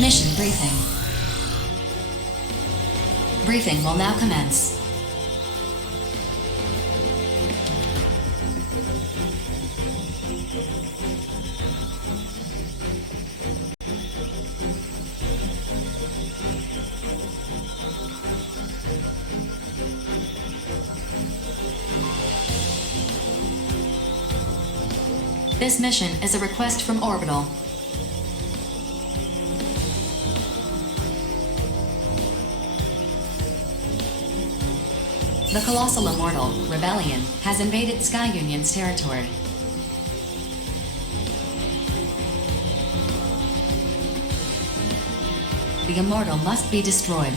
Mission briefing. Briefing will now commence. This mission is a request from Orbital. The Colossal Immortal, Rebellion, has invaded Sky Union's territory. The Immortal must be destroyed.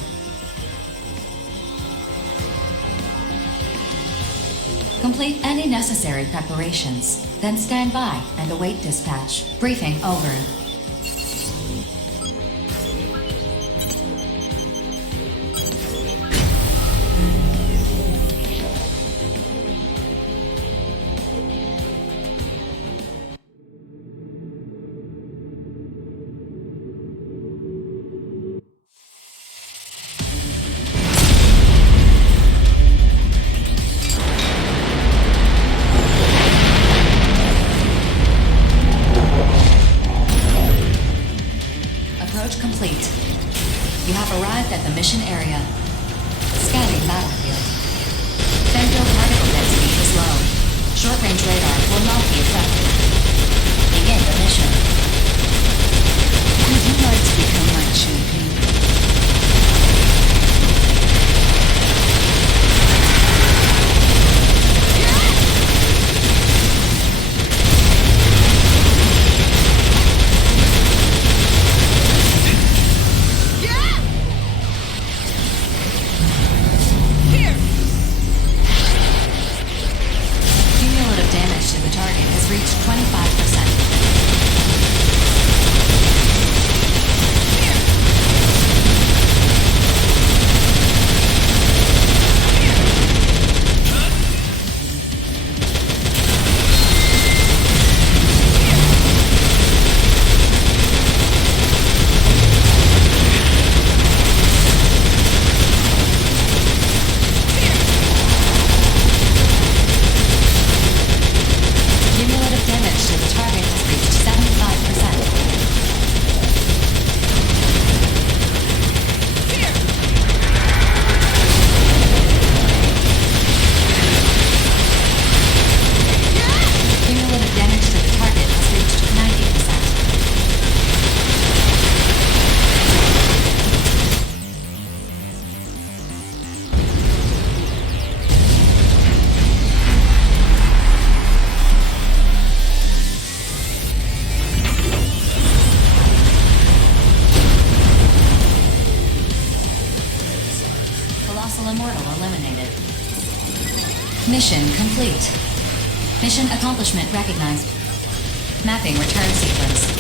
Complete any necessary preparations, then stand by and await dispatch. Briefing over. Complete. You have arrived at the mission area. Scanning battlefield. Central particle density is low. Short-range radar will not be affected. Begin the mission. Would you like to become my champion? Mission complete. Mission accomplishment recognized. Mapping return sequence.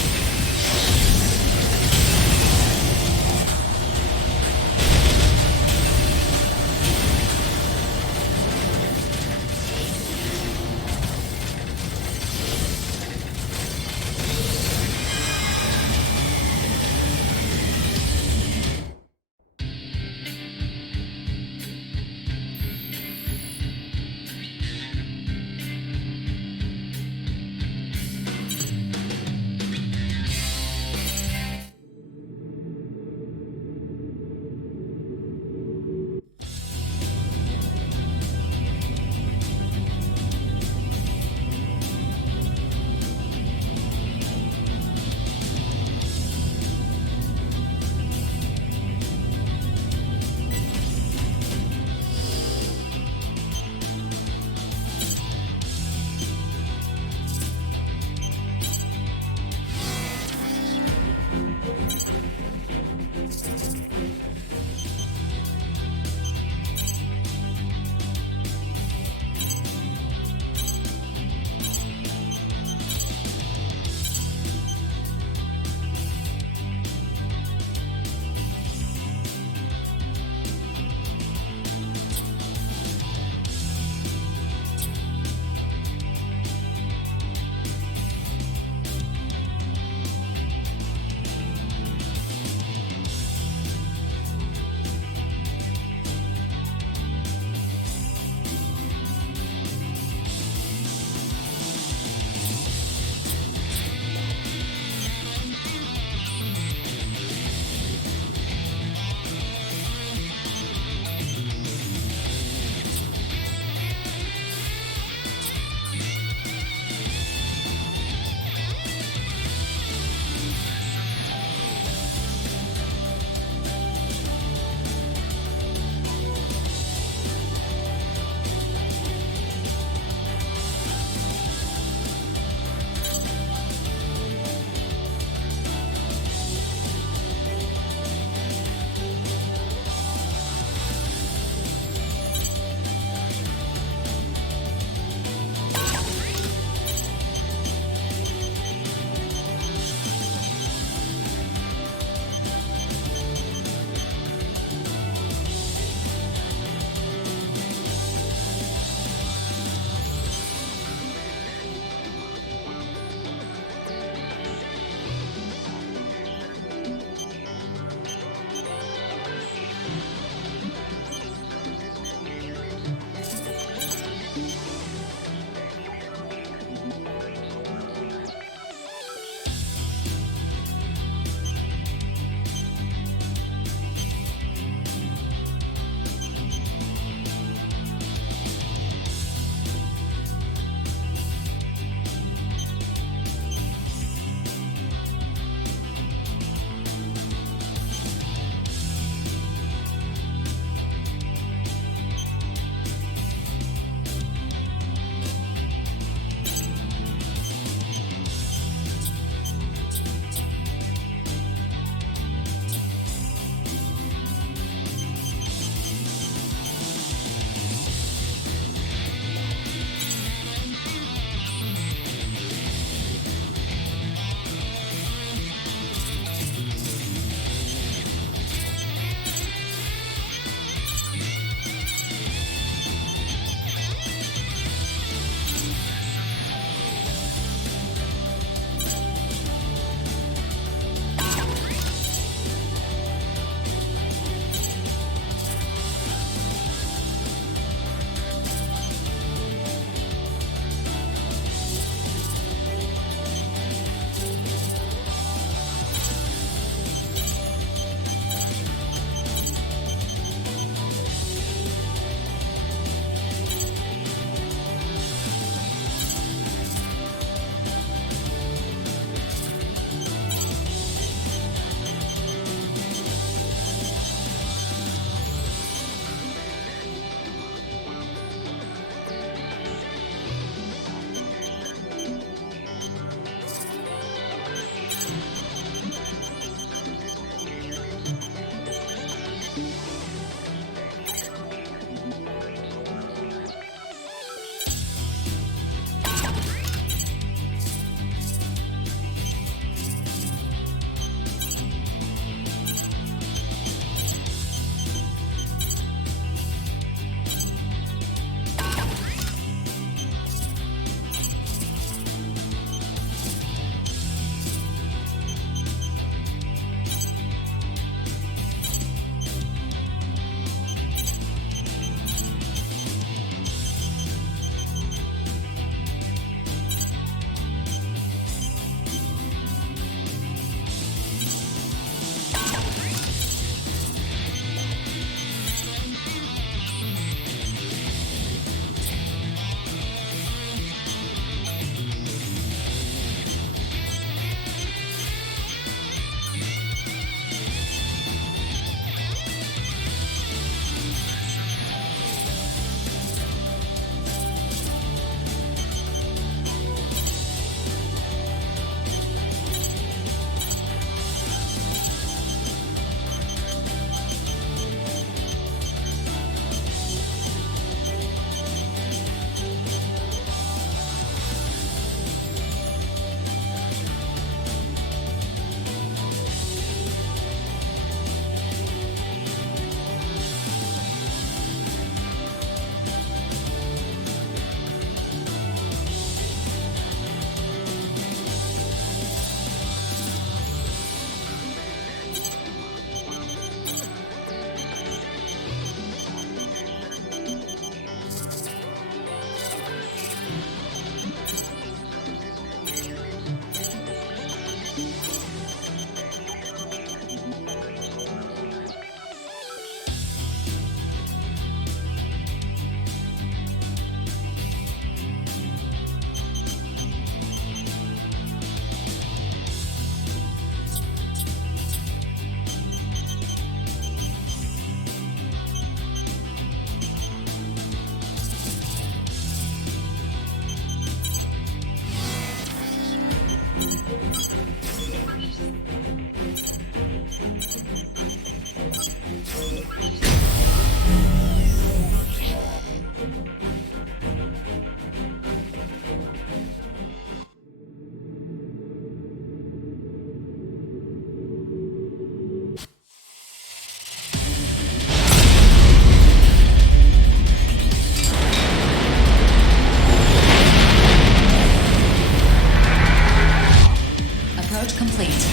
complete.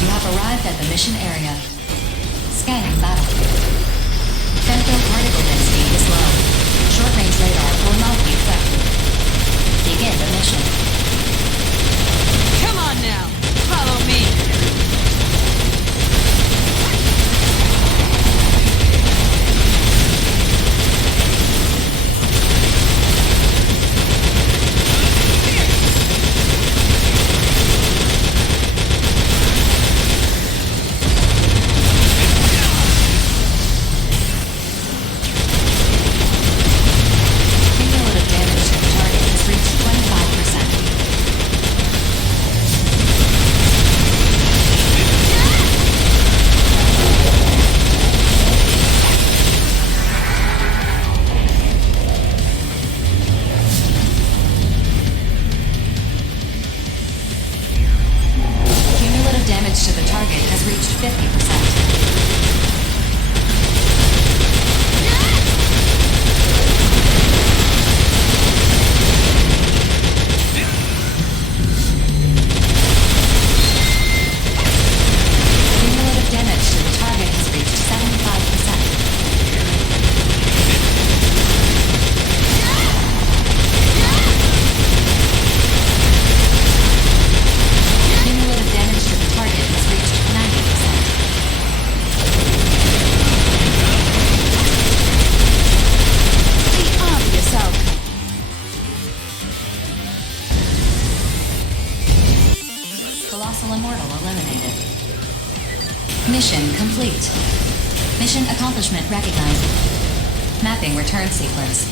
You have arrived at the mission area. Scanning battlefield. Central particle density is low. Short-range radar will not be affected. Begin the mission. Come on now! Follow me! Cumulative damage to the target has reached 25%. Cumulative damage to the target has reached 50%. Cumulative damage to the target has reached 75%. Cumulative damage to the target has reached 90%. The obvious outcome. Colossal Immortal eliminated. Mission complete. Mission accomplishment recognized. Mapping return sequence.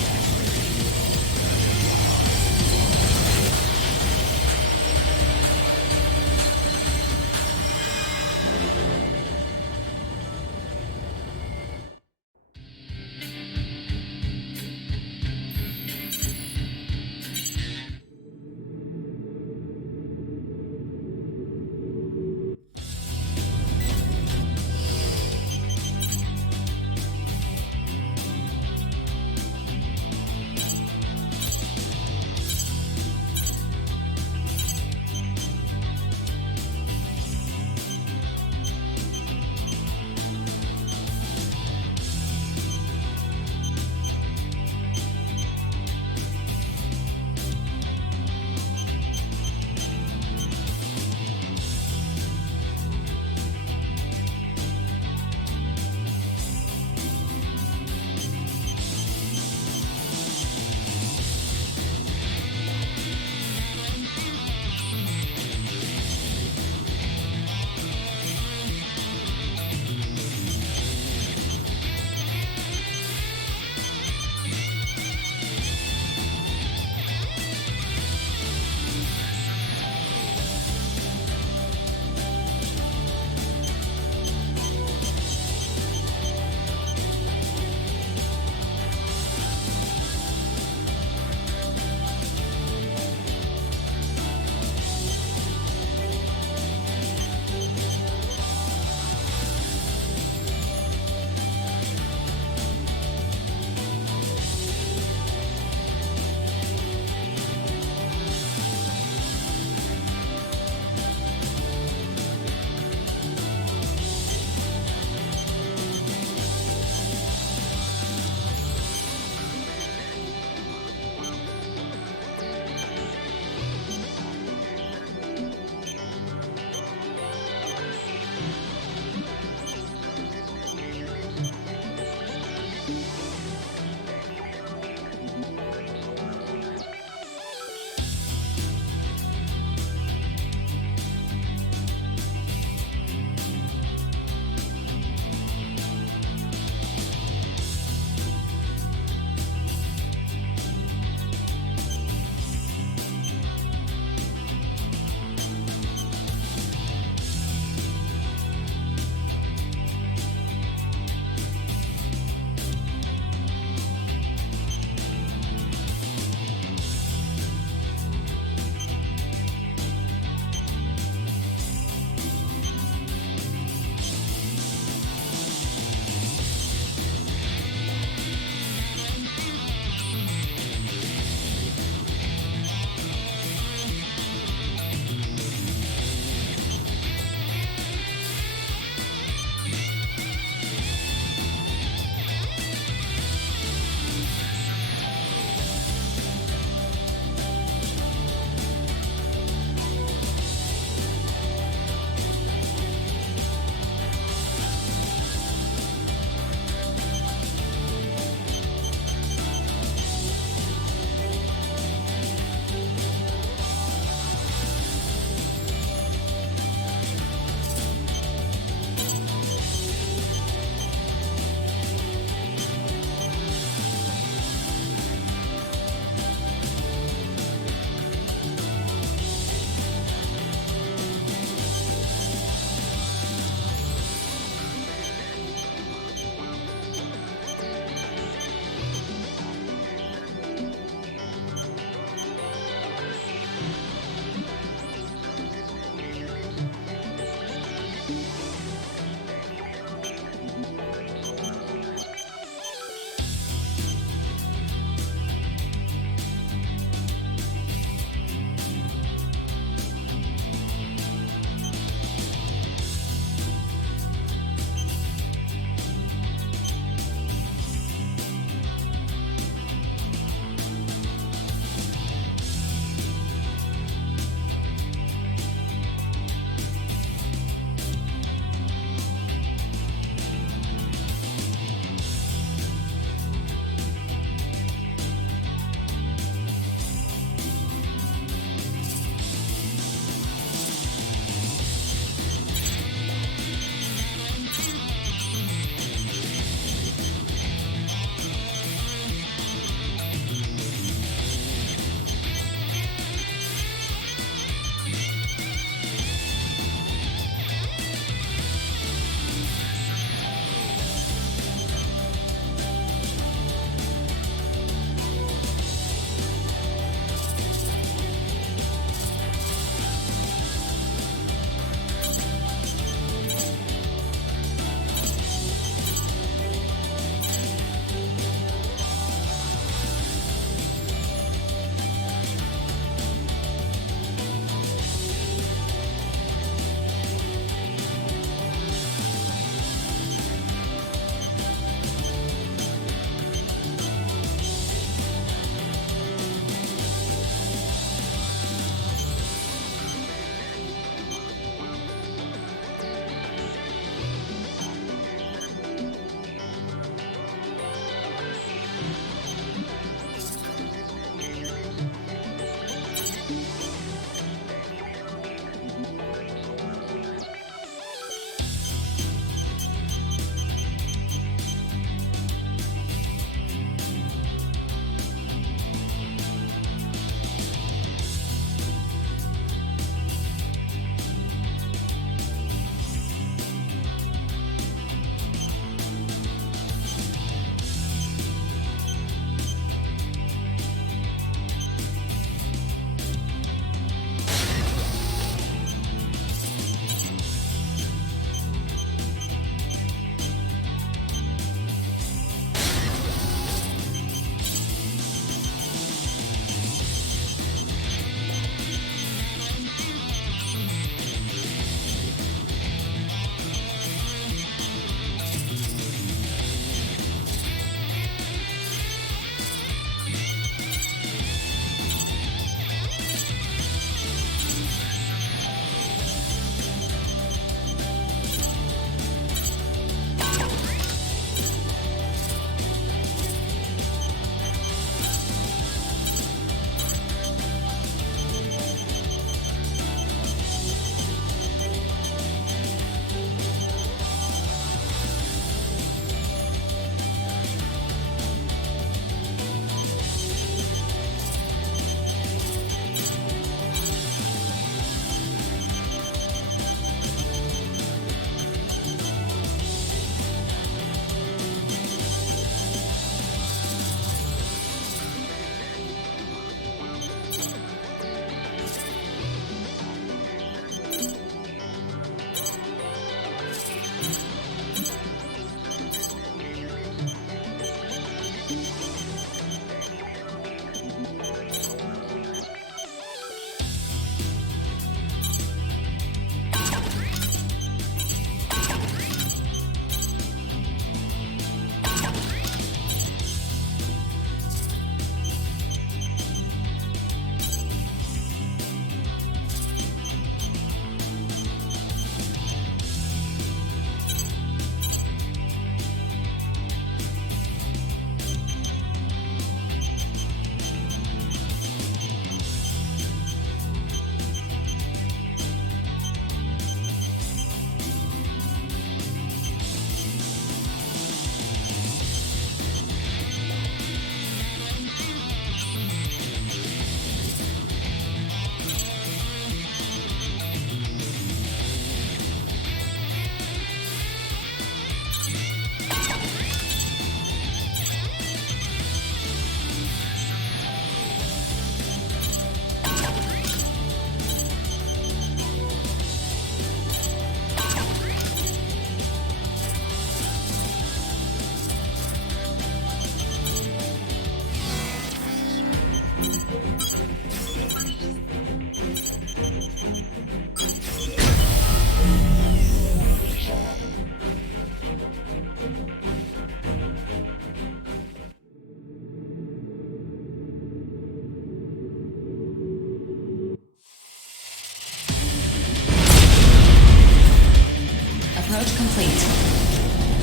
Approach complete.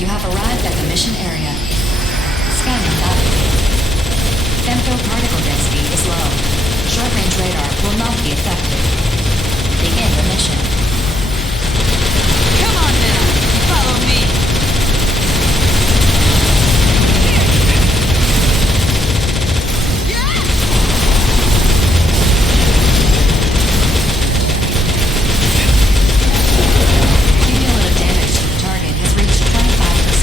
You have arrived at the mission area. Scanning battlefield. Femto particle density is low. Short-range radar will not be affected. Begin the mission. Come on now, follow me. Cumulative damage to the target has reached 25%.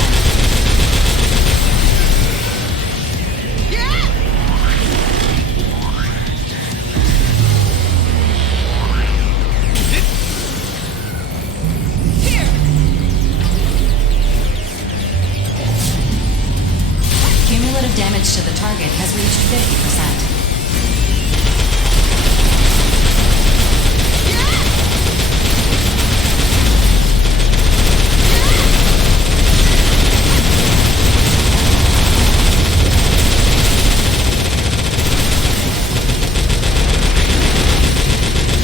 Cumulative damage to the target has reached 50%.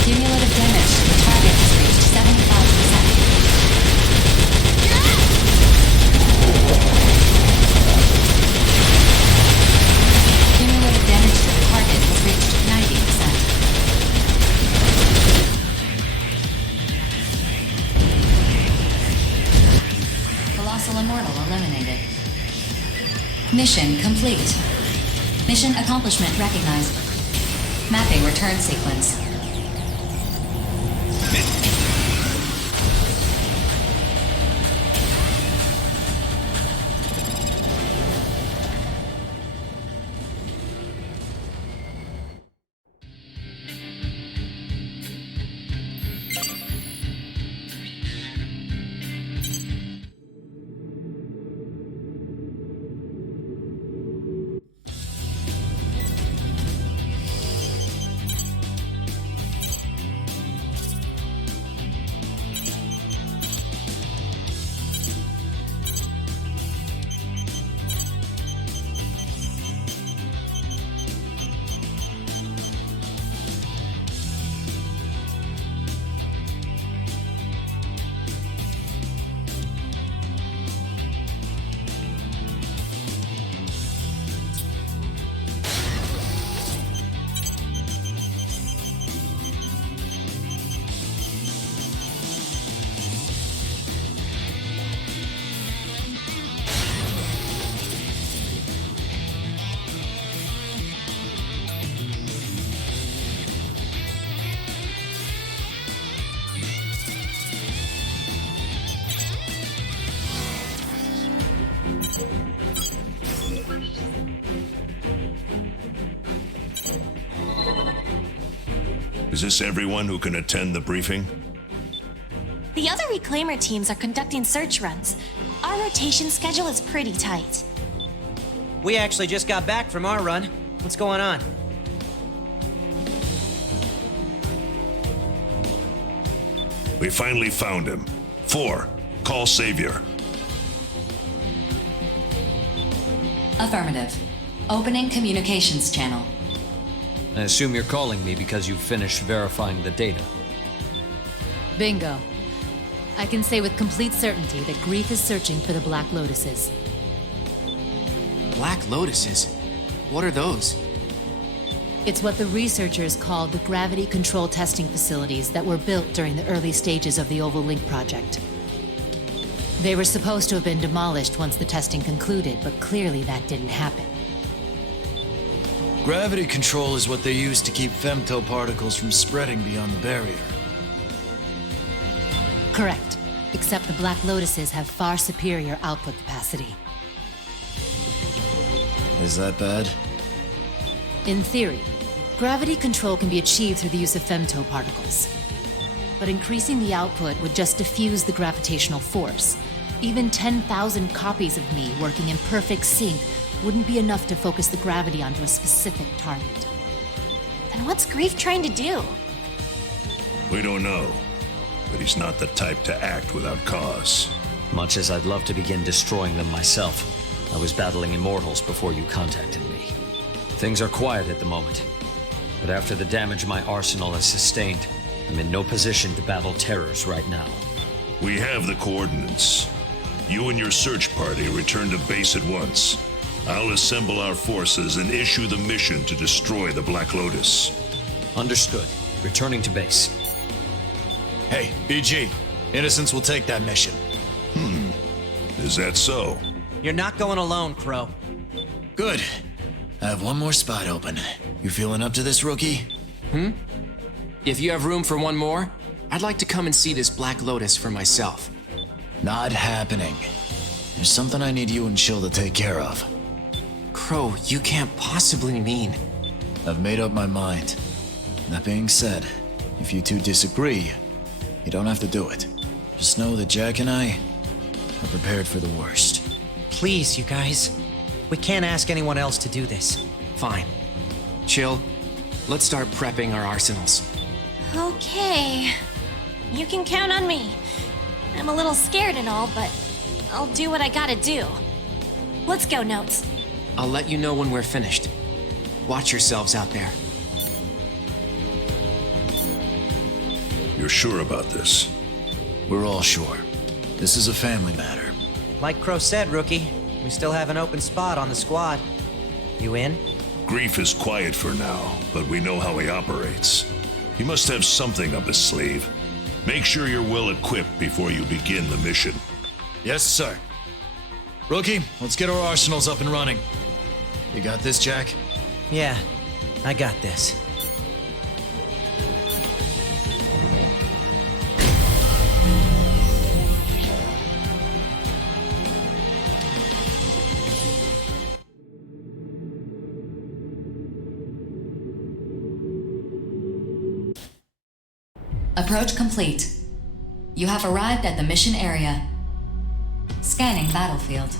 Cumulative damage to the target has reached 75%. Cumulative damage to the target has reached 90%. Colossal Immortal eliminated. Mission complete. Mission accomplishment recognized. Mapping return sequence. Is this everyone who can attend the briefing? The other Reclaimer teams are conducting search runs. Our rotation schedule is pretty tight. We actually just got back from our run. What's going on? We finally found him. 4. Call Savior. Affirmative. Opening communications channel. I assume you're calling me because you've finished verifying the data. Bingo. I can say with complete certainty that Grief is searching for the Black Lotuses. Black Lotuses? What are those? It's what the researchers called the gravity control testing facilities that were built during the early stages of the Oval Link project. They were supposed to have been demolished once the testing concluded, but clearly that didn't happen. Gravity control is what they use to keep femto particles from spreading beyond the barrier. Correct. Except the Black Lotuses have far superior output capacity. Is that bad? In theory, gravity control can be achieved through the use of femto particles. But increasing the output would just diffuse the gravitational force. Even 10,000 copies of me working in perfect sync wouldn't be enough to focus the gravity onto a specific target. Then what's Grief trying to do? We don't know, but he's not the type to act without cause. Much as I'd love to begin destroying them myself, I was battling immortals before you contacted me. Things are quiet at the moment, but after the damage my arsenal has sustained, I'm in no position to battle terrors right now. We have the coordinates. You and your search party return to base at once. I'll assemble our forces and issue the mission to destroy the Black Lotus. Understood. Returning to base. Hey, BG. Innocents will take that mission. Is that so? You're not going alone, Crow. Good. I have one more spot open. You feeling up to this, rookie? If you have room for one more, I'd like to come and see this Black Lotus for myself. Not happening. There's something I need you and Chill to take care of. Crow, you can't possibly mean... I've made up my mind. That being said, if you two disagree, you don't have to do it. Just know that Jack and I are prepared for the worst. Please, you guys. We can't ask anyone else to do this. Fine. Chill. Let's start prepping our arsenals. Okay. You can count on me. I'm a little scared and all, but I'll do what I gotta do. Let's go, Notes. I'll let you know when we're finished. Watch yourselves out there. You're sure about this? We're all sure. This is a family matter. Like Crow said, Rookie, we still have an open spot on the squad. You in? Grief is quiet for now, but we know how he operates. He must have something up his sleeve. Make sure you're well equipped before you begin the mission. Yes, sir. Rookie, let's get our arsenals up and running. You got this, Jack? Yeah, I got this. Approach complete. You have arrived at the mission area. Scanning battlefield.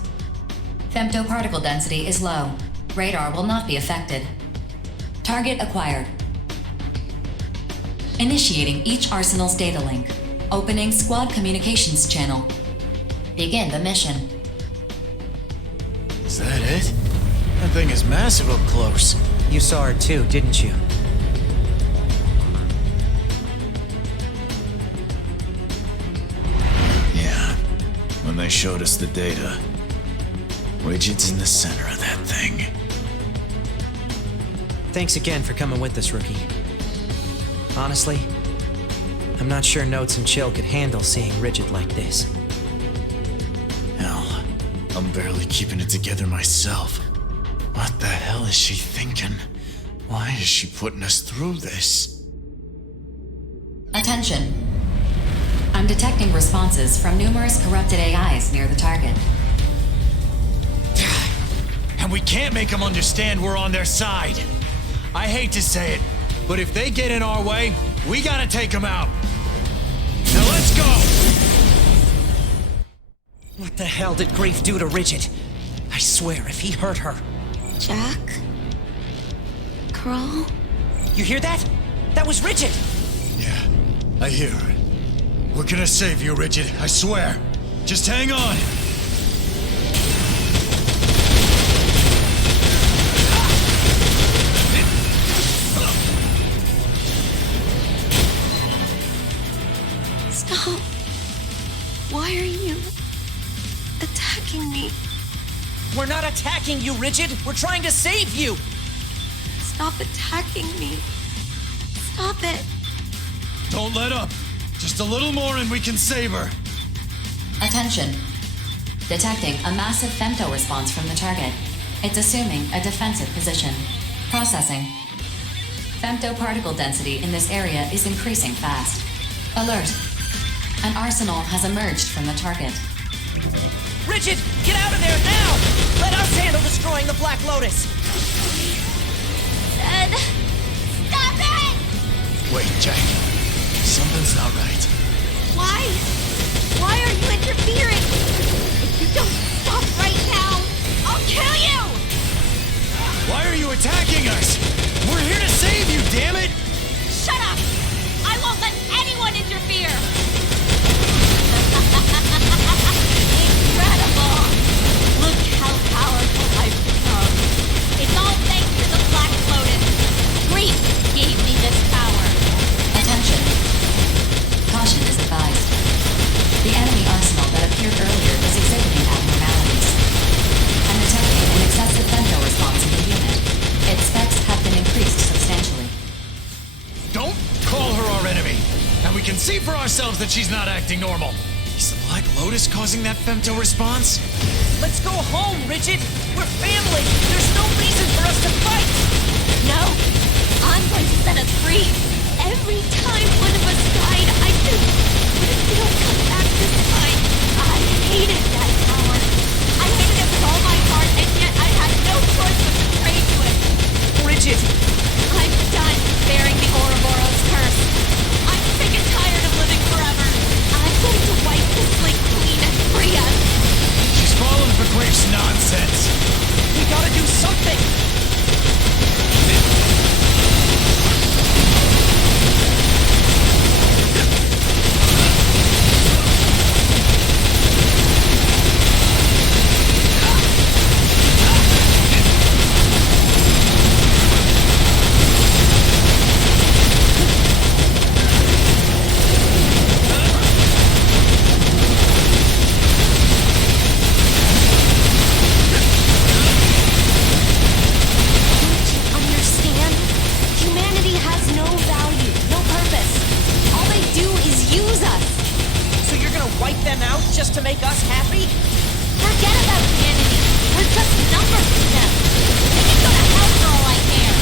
Femtoparticle density is low. Radar will not be affected. Target acquired. Initiating each arsenal's data link. Opening squad communications channel. Begin the mission. Is that it? That thing is massive up close. You saw her too, didn't you? Yeah, when they showed us the data. Rigid's in the center of that thing. Thanks again for coming with us, Rookie. Honestly, I'm not sure Notes and Chill could handle seeing Rigid like this. Hell, I'm barely keeping it together myself. What the hell is she thinking? Why is she putting us through this? Attention. I'm detecting responses from numerous corrupted AIs near the target. And we can't make them understand we're on their side. I hate to say it, but if they get in our way, we gotta take them out. Now let's go! What the hell did Grief do to Rigid? I swear, if he hurt her... Jack? Crow? You hear that? That was Rigid! Yeah, I hear her. We're gonna save you, Rigid, I swear. Just hang on. Stop. Why are you attacking me? We're not attacking you, Rigid! We're trying to save you! Stop attacking me. Stop it. Don't let up. Just a little more and we can save her. Attention. Detecting a massive femto response from the target. It's assuming a defensive position. Processing. Femtoparticle density in this area is increasing fast. Alert. An arsenal has emerged from the target. Rigid, get out of there now! Let us handle destroying the Black Lotus! Ed, stop it! Wait, Jack. Something's not right. Why? Why are you interfering? If you don't stop right now, I'll kill you! Why are you attacking us? We're here to save you, damn it! Shut up! I won't let anyone interfere! Incredible! Look how powerful I've become. It's all thanks to the Black Lotus. Grief gave me this power. Attention. Caution is advised. that she's not acting normal. Is the Black Lotus causing that femto response? Let's go home, Rigid! We're family! There's no reason for us to fight! No! I'm going to set us free! Every time one of us died, I think, what if we don't come back this time? I hated that tower. I hated it with all my heart, and yet I had no choice but to pray to it. Rigid! I'm done bearing the Ouroboros curse. I'm sick and tired of living forever. I'm going to wipe this slate clean and free us. She's falling for Grief's nonsense. We gotta do something! Understand? Humanity has no value, no purpose. All they do is use us. So you're gonna wipe them out just to make us happy? Forget about humanity. We're just numbers to them. They can go to hell for all I care.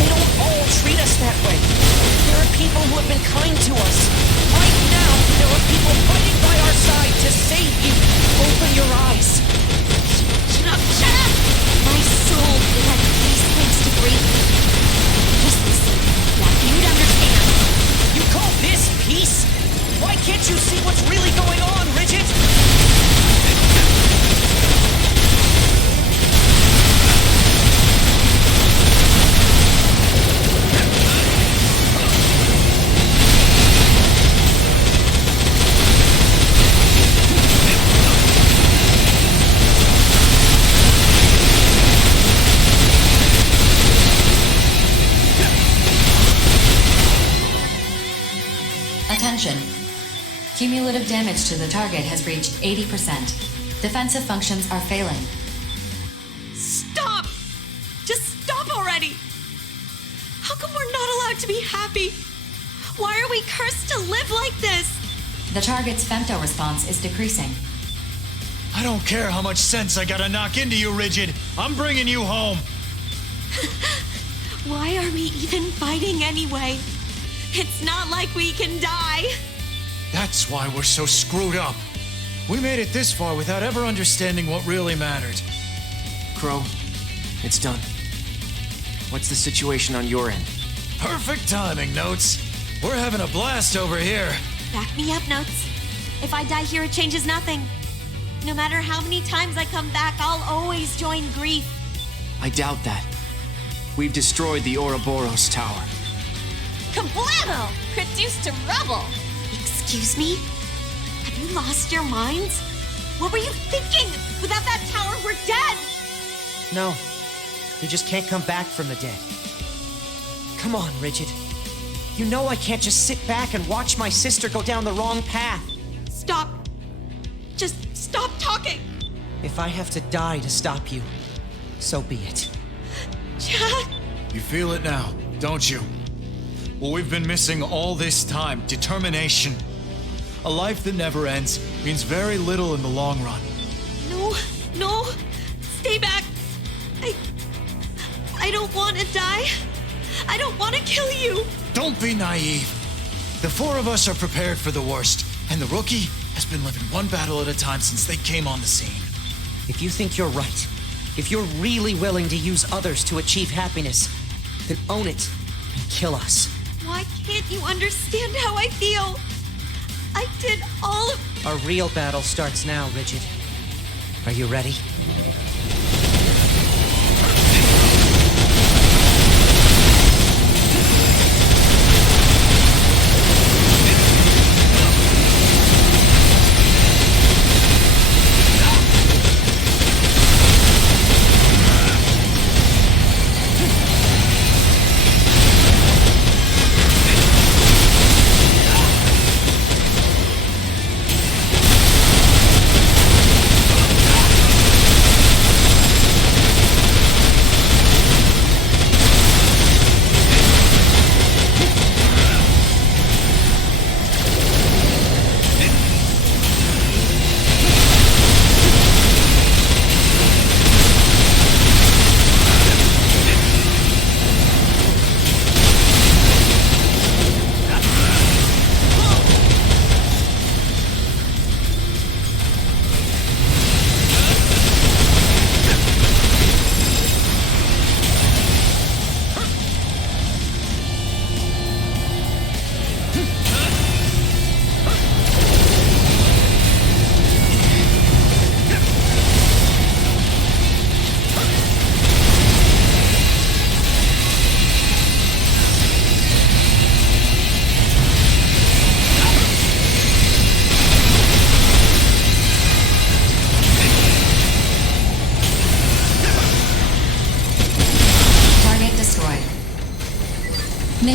They don't all treat us that way. There are people who have been kind to us. Right now, there are people fighting by our side to save you. Open your eyes. Shut up, shut up! My soul is at peace thanks to grief. Just listen. Like you'd understand. You call this peace? Why can't you see what's really going on, Rigid? Attention. Cumulative damage to the target has reached 80%. Defensive functions are failing. Stop! Just stop already! How come we're not allowed to be happy? Why are we cursed to live like this? The target's femto response is decreasing. I don't care how much sense I gotta knock into you, Rigid. I'm bringing you home. Why are we even fighting anyway? It's not like we can die. That's why we're so screwed up. We made it this far without ever understanding what really mattered. Crow, it's done. What's the situation on your end? Perfect timing, Notes. We're having a blast over here. Back me up, Notes. If I die here, it changes nothing. No matter how many times I come back, I'll always join grief. I doubt that. We've destroyed the Ouroboros Tower. Kablamo! Reduced to rubble! Excuse me? Have you lost your minds? What were you thinking? Without that tower, we're dead! No. You just can't come back from the dead. Come on, Rigid. You know I can't just sit back and watch my sister go down the wrong path. Stop. Just stop talking! If I have to die to stop you, so be it. Chad! You feel it now, don't you? What we've been missing all this time, determination. A life that never ends means very little in the long run. No, stay back. I don't want to die. I don't want to kill you. Don't be naive. The four of us are prepared for the worst, and the rookie has been living one battle at a time since they came on the scene. If you think you're right, if you're really willing to use others to achieve happiness, then own it and kill us. Why can't you understand how I feel? I did all of... Our real battle starts now, Rigid. Are you ready?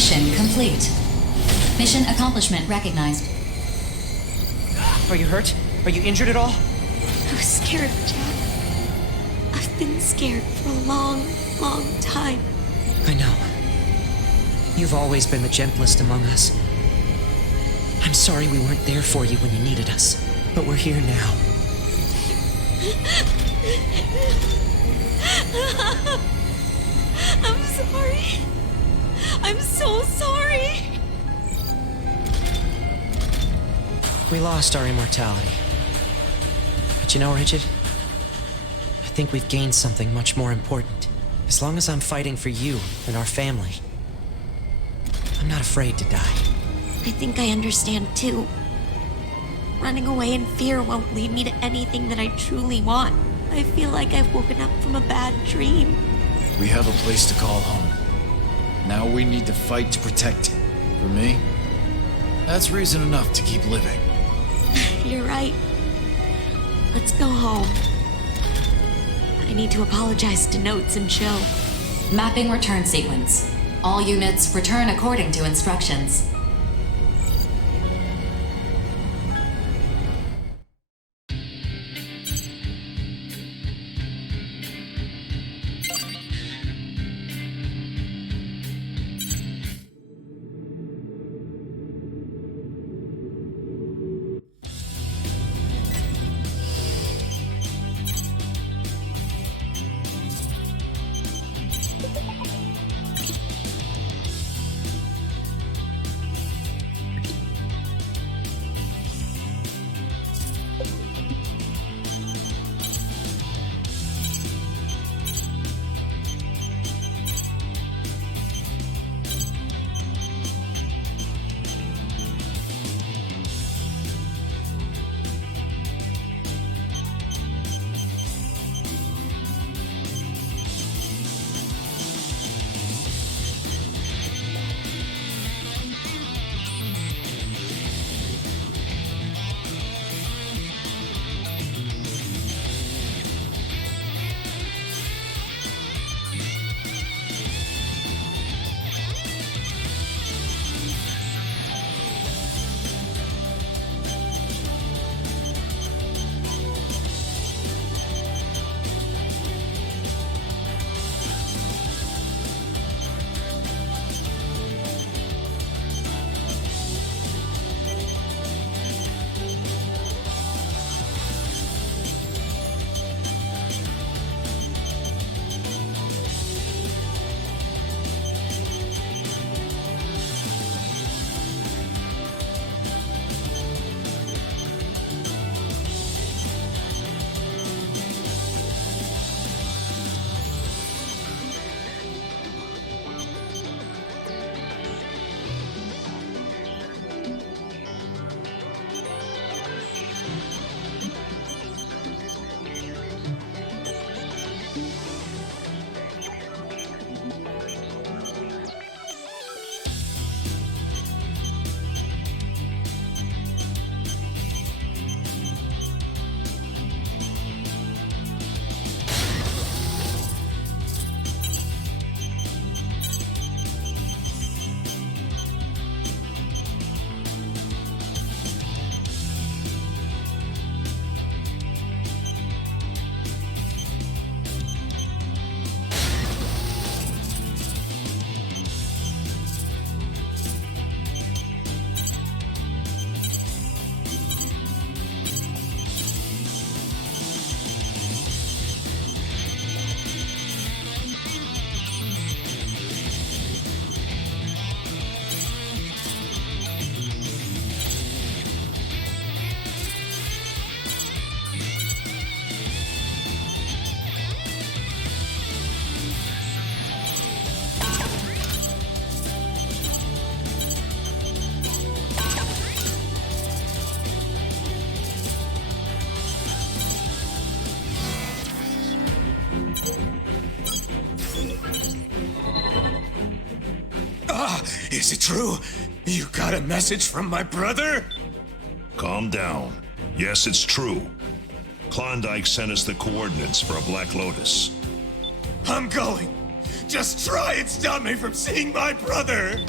Mission complete. Mission accomplishment recognized. Are you hurt? Are you injured at all? I was scared, Jack. I've been scared for a long, long time. I know. You've always been the gentlest among us. I'm sorry we weren't there for you when you needed us, but we're here now. I'm sorry. I'm so sorry. We lost our immortality. But you know, Rigid, I think we've gained something much more important. As long as I'm fighting for you and our family, I'm not afraid to die. I think I understand too. Running away in fear won't lead me to anything that I truly want. I feel like I've woken up from a bad dream. We have a place to call home. Now we need to fight to protect it. For me, that's reason enough to keep living. You're right. Let's go home. I need to apologize to Notes and chill. Mapping return sequence. All units return according to instructions. Is it true? You got a message from my brother? Calm down. Yes, it's true. Klondike sent us the coordinates for a Black Lotus. I'm going. Just try and stop me from seeing my brother.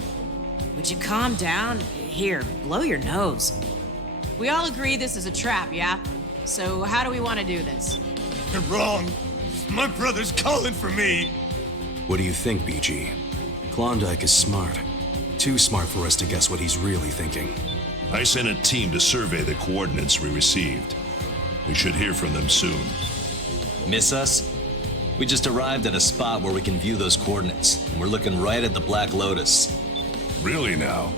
would you calm down? Here, blow your nose. We all agree this is a trap, yeah? So how do we want to do this? You're wrong. My brother's calling for me. What do you think, BG? Klondike is smart. Too smart for us to guess what he's really thinking. I sent a team to survey the coordinates we received. We should hear from them soon. Miss us? We just arrived at a spot where we can view those coordinates, and we're looking right at the Black Lotus. Really now?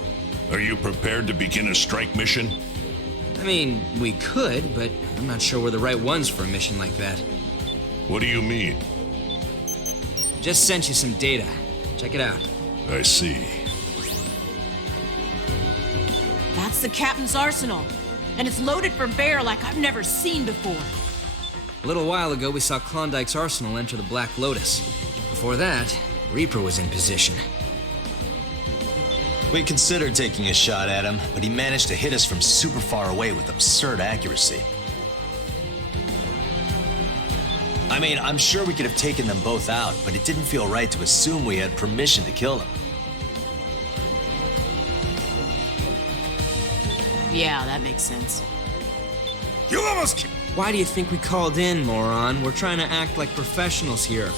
Are you prepared to begin a strike mission? I mean, we could, but I'm not sure we're the right ones for a mission like that. What do you mean? Just sent you some data. Check it out. I see. That's the captain's arsenal. And it's loaded for bear like I've never seen before. A little while ago, we saw Klondike's arsenal enter the Black Lotus. Before that, Reaper was in position. We considered taking a shot at him, but he managed to hit us from super far away with absurd accuracy. I mean, I'm sure we could have taken them both out, but it didn't feel right to assume we had permission to kill them. Yeah, that makes sense. You almost... Why do you think we called in, moron? We're trying to act like professionals here.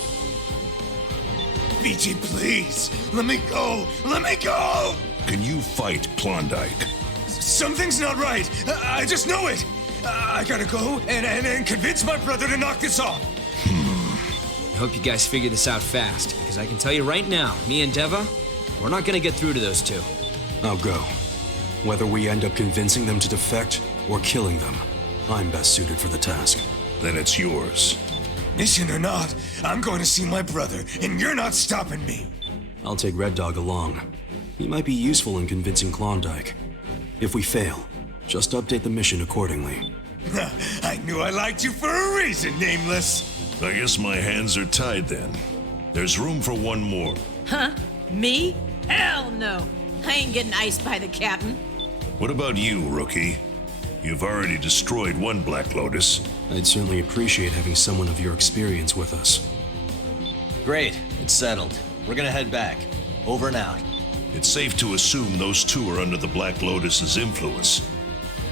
BG, please. Let me go. Let me go. Can you fight Klondike? Something's not right. I just know it. I gotta go and convince my brother to knock this off. I hope you guys figure this out fast, because I can tell you right now, me and Deva, we're not gonna get through to those two. I'll go. Whether we end up convincing them to defect or killing them, I'm best suited for the task. Then it's yours. Mission or not, I'm going to see my brother, and you're not stopping me. I'll take Red Dog along. He might be useful in convincing Klondike. If we fail, just update the mission accordingly. I knew I liked you for a reason, Nameless. I guess my hands are tied then. There's room for one more. Huh? Me? Hell no. I ain't getting iced by the captain. What about you, rookie? You've already destroyed one Black Lotus. I'd certainly appreciate having someone of your experience with us. Great, it's settled. We're gonna head back. Over and out. It's safe to assume those two are under the Black Lotus's influence.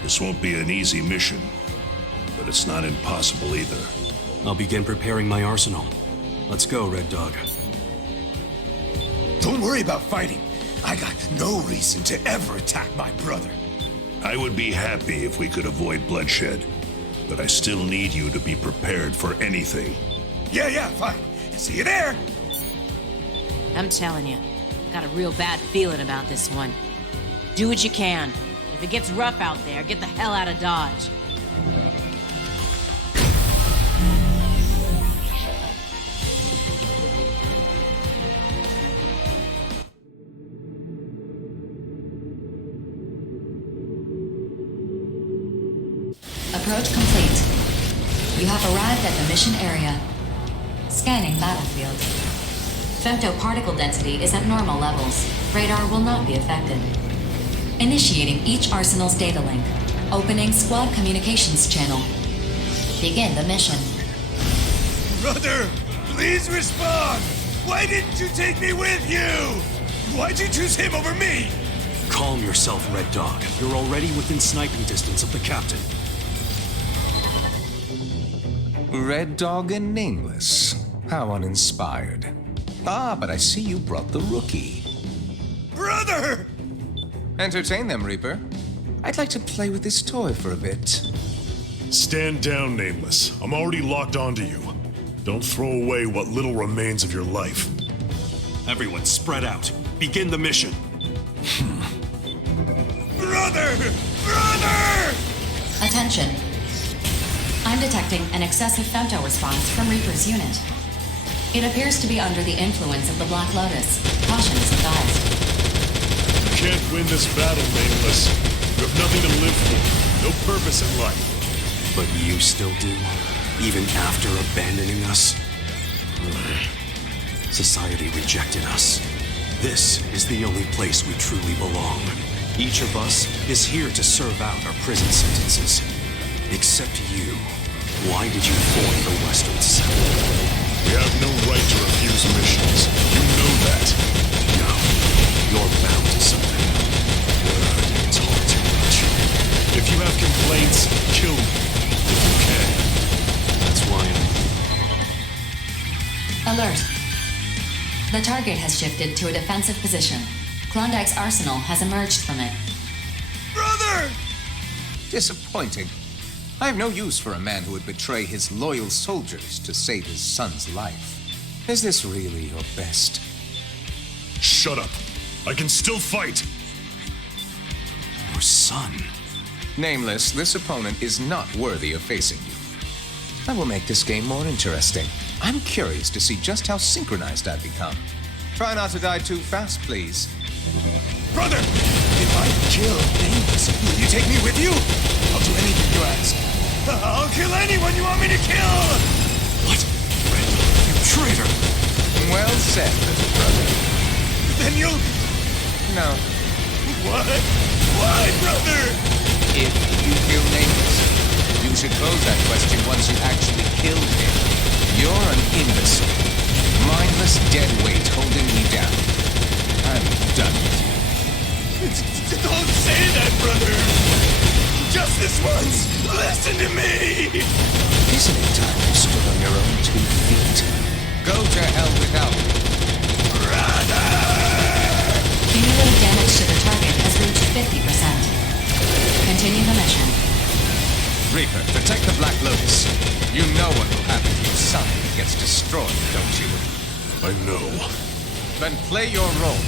This won't be an easy mission, but it's not impossible either. I'll begin preparing my arsenal. Let's go, Red Dog. Don't worry about fighting. I got no reason to ever attack my brother. I would be happy if we could avoid bloodshed, but I still need you to be prepared for anything. Yeah, fine. See you there. I'm telling you, got a real bad feeling about this one. Do what you can. If it gets rough out there, get the hell out of Dodge. Approach complete. You have arrived at the mission area. Scanning battlefield. Femtoparticle density is at normal levels. Radar will not be affected. Initiating each arsenal's data link. Opening squad communications channel. Begin the mission. Brother, please respond. Why didn't you take me with you? Why'd you choose him over me? Calm yourself, Red Dog. You're already within sniping distance of the captain. Red Dog and Nameless. How uninspired. Ah, but I see you brought the rookie. Brother! Entertain them, Reaper. I'd like to play with this toy for a bit. Stand down, Nameless. I'm already locked onto you. Don't throw away what little remains of your life. Everyone, spread out. Begin the mission. Brother! Brother! Attention. I'm detecting an excessive femto response from Reaper's unit. It appears to be under the influence of the Black Lotus. Caution is advised. You can't win this battle, Nameless. You have nothing to live for. No purpose in life. But you still do, even after abandoning us. Society rejected us. This is the only place we truly belong. Each of us is here to serve out our prison sentences. Except you. Why did you form the Western Settlement? We have no right to refuse missions. You know that. No. You're bound to something. If you have complaints, kill me. If you can. That's why I'm... Alert. The target has shifted to a defensive position. Klondike's arsenal has emerged from it. Brother! Disappointing. I have no use for a man who would betray his loyal soldiers to save his son's life. Is this really your best? Shut up. I can still fight. Your son. Nameless, this opponent is not worthy of facing you. I will make this game more interesting. I'm curious to see just how synchronized I've become. Try not to die too fast, please. Brother! If I kill Nameless, will you take me with you? I'll do anything you ask. I'll kill anyone you want me to kill! What? Red, you traitor! Well said, little brother. Then you'll... No. What? Why, brother? If you kill Nameless, you should pose that question once you actually killed him. You're an imbecile. Mindless dead weight holding me down. I'm done with you. Don't say that, brother! Just this once! Listen to me! Isn't it time you stood on your own 2 feet? Go to hell without me. Brother! Cumulative damage to the target has reached 50%. Continue the mission. Reaper, protect the Black Lotus. You know what will happen to your son if he gets destroyed, don't you? I know. Then play your role.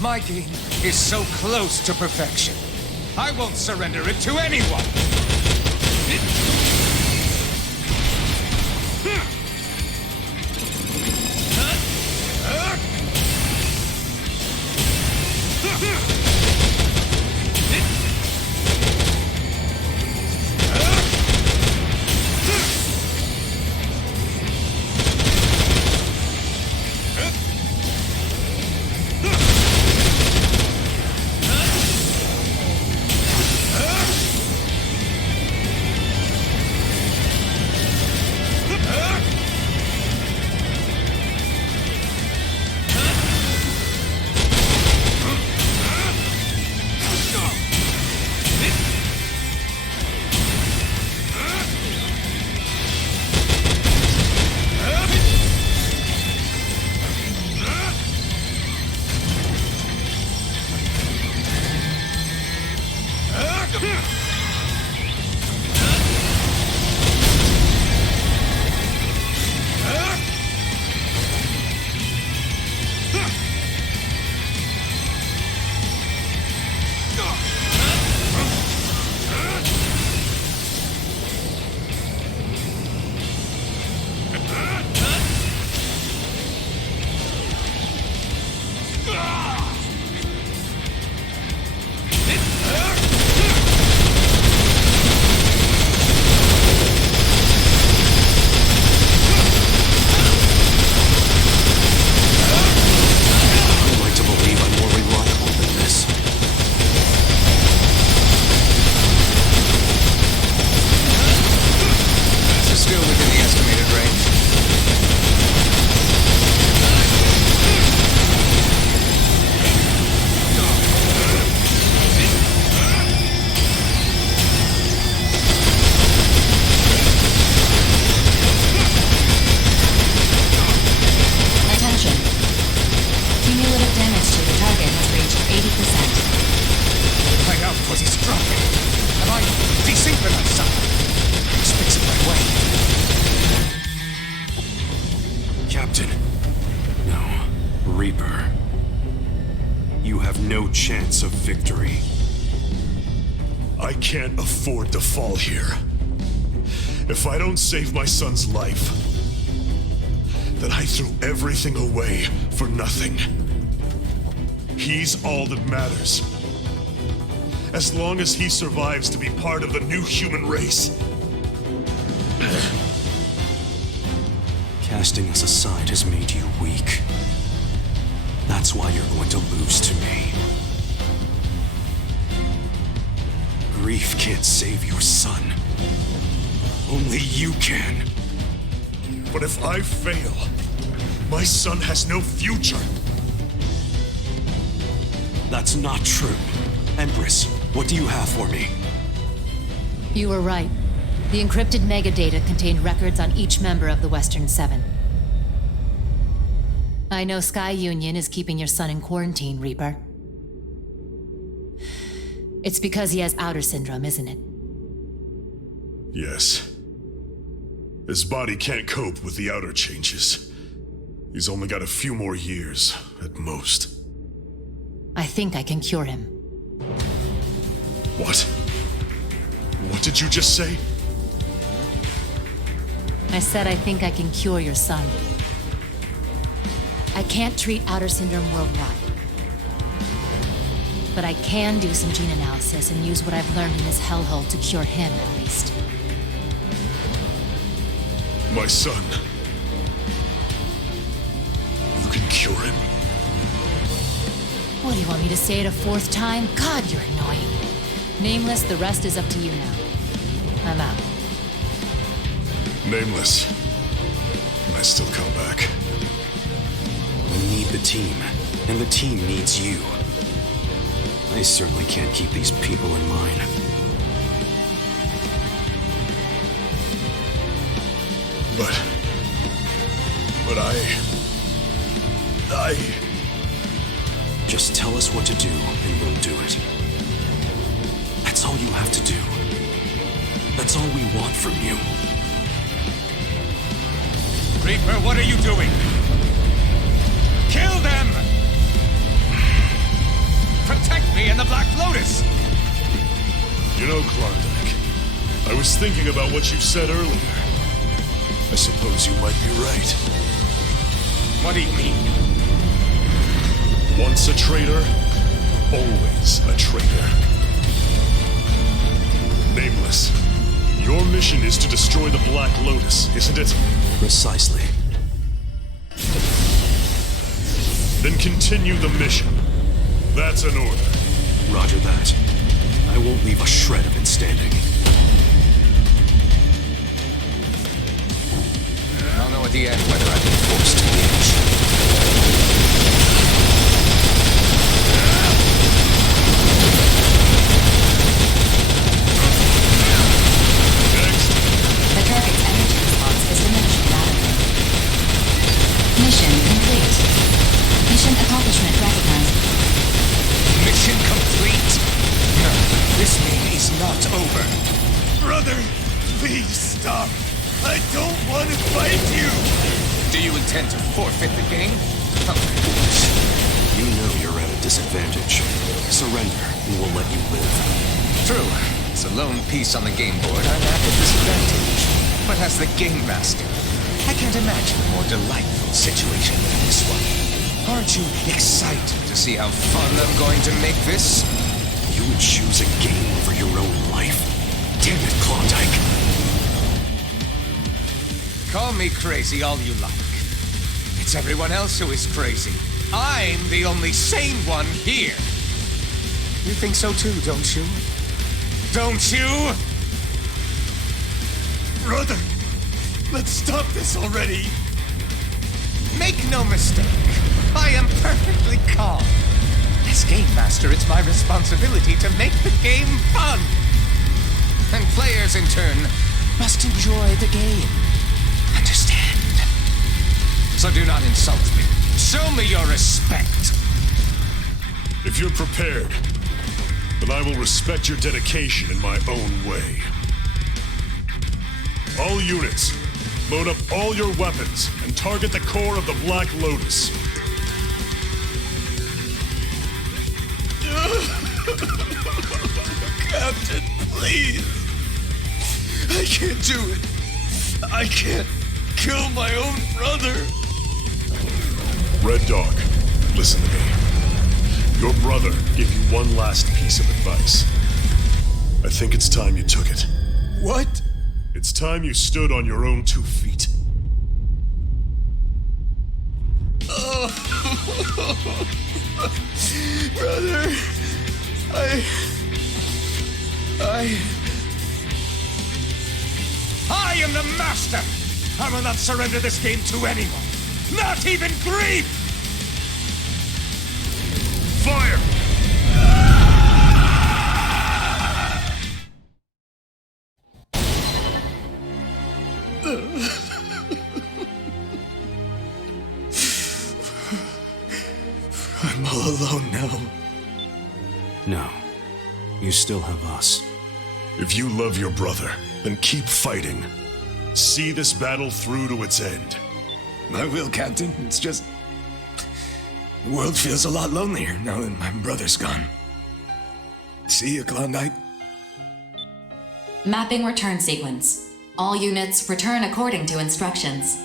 My game is so close to perfection. I won't surrender it to anyone! Reaper. You have no chance of victory. I can't afford to fall here. If I don't save my son's life, then I threw everything away for nothing. He's all that matters. As long as he survives to be part of the new human race. Casting us aside has made you weak. That's why you're going to lose to me. Grief can't save your son. Only you can. But if I fail, my son has no future. That's not true. Empress, what do you have for me? You were right. The encrypted megadata contained records on each member of the Western Seven. I know Sky Union is keeping your son in quarantine, Reaper. It's because he has outer syndrome, isn't it? Yes. His body can't cope with the outer changes. He's only got a few more years, at most. I think I can cure him. What? What did you just say? I said I think I can cure your son. I can't treat outer syndrome worldwide. But I can do some gene analysis and use what I've learned in this hellhole to cure him, at least. My son. You can cure him? What do you want me to say it a fourth time? God, you're annoying. Nameless, the rest is up to you now. I'm out. Nameless. Can I still come back? We need the team, and the team needs you. I certainly can't keep these people in mind. But I... Just tell us what to do, and we'll do it. That's all you have to do. That's all we want from you. Reaper, what are you doing? Kill them! Protect me and the Black Lotus! You know, Klondike, I was thinking about what you said earlier. I suppose you might be right. What do you mean? Once a traitor, always a traitor. Nameless, your mission is to destroy the Black Lotus, isn't it? Precisely. Then continue the mission. That's an order. Roger that. I won't leave a shred of it standing. I'll know at the end whether I've been forced to engage. The target's energy response is diminishing rapidly. Mission complete. Mission accomplishment recognized. Mission complete? No, this game is not over. Brother, please stop. I don't want to fight you! Do you intend to forfeit the game? Oh, You know you're at a disadvantage. Surrender, and we'll let you live. true. As a lone piece on the game board, I'm at a disadvantage. But as the game master, I can't imagine a more delightful situation than this one. Aren't you excited to see how fun I'm going to make this? You would choose a game over your own life? Damn it, Klondike. Call me crazy all you like. It's everyone else who is crazy. I'm the only sane one here. You think so too, don't you? Don't you? Brother, let's stop this already. Make no mistake, I am perfectly calm. As Game Master, it's my responsibility to make the game fun. And players, in turn, must enjoy the game. Understand? So do not insult me. Show me your respect. If you're prepared, then I will respect your dedication in my own way. All units, load up all your weapons and target the core of the Black Lotus. Captain, please. I can't do it. I can't kill my own brother. Red Dog, listen to me. Your brother gave you one last piece of advice. I think it's time you took it. What? It's time you stood on your own 2 feet. Brother, I am the master! I will not surrender this game to anyone! Not even grief! Fire! I'm all alone now. No. You still have us. If you love your brother, then keep fighting. See this battle through to its end. I will, Captain. It's just... the world feels a lot lonelier now that my brother's gone. See you, Klondike. Mapping return sequence. All units return according to instructions.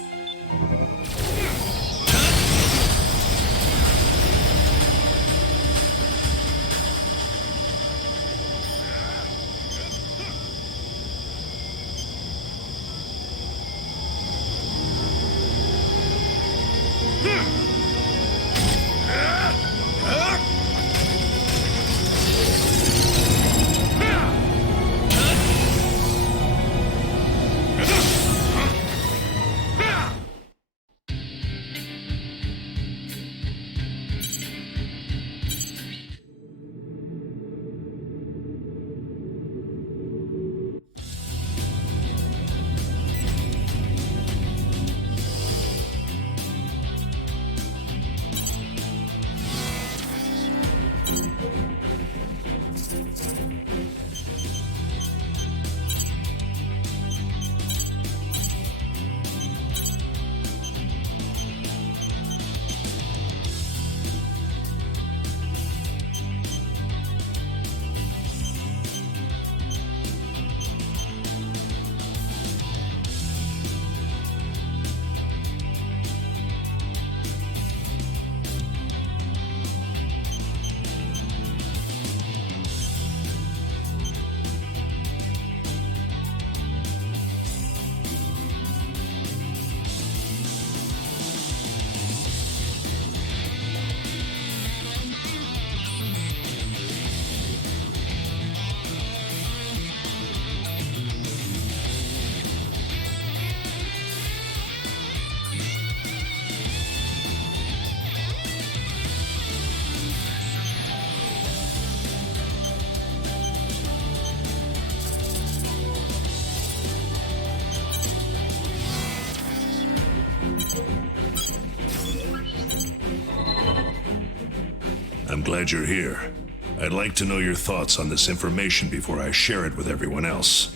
I'm glad you're here. I'd like to know your thoughts on this information before I share it with everyone else.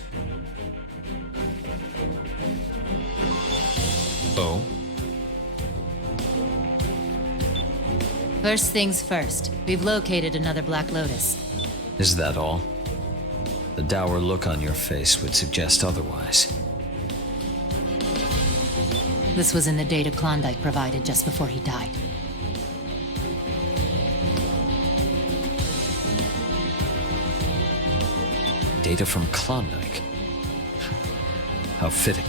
Oh? First things first, we've located another Black Lotus. Is that all? The dour look on your face would suggest otherwise. This was in the data Klondike provided just before he died. Data from Klondike. How fitting.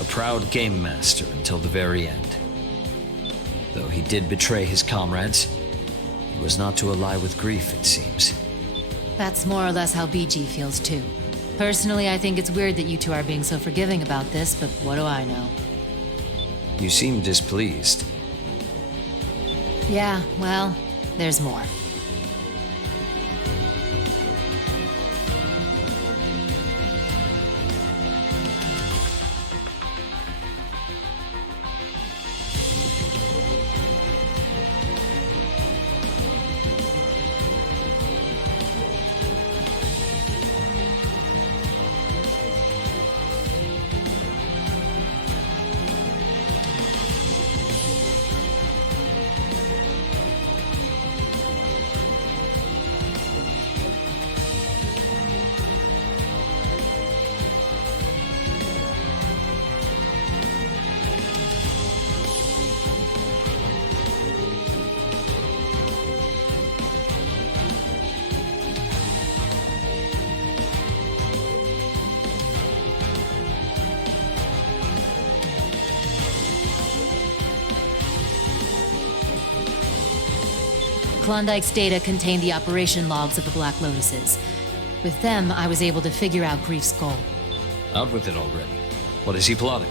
A proud game master until the very end. Though he did betray his comrades, he was not to ally with grief, it seems. That's more or less how BG feels too. Personally, I think it's weird that you two are being so forgiving about this, but what do I know? You seem displeased. Yeah, well, there's more. Klondike's data contained the operation logs of the Black Lotuses. With them, I was able to figure out Grief's goal. Out with it already. What is he plotting?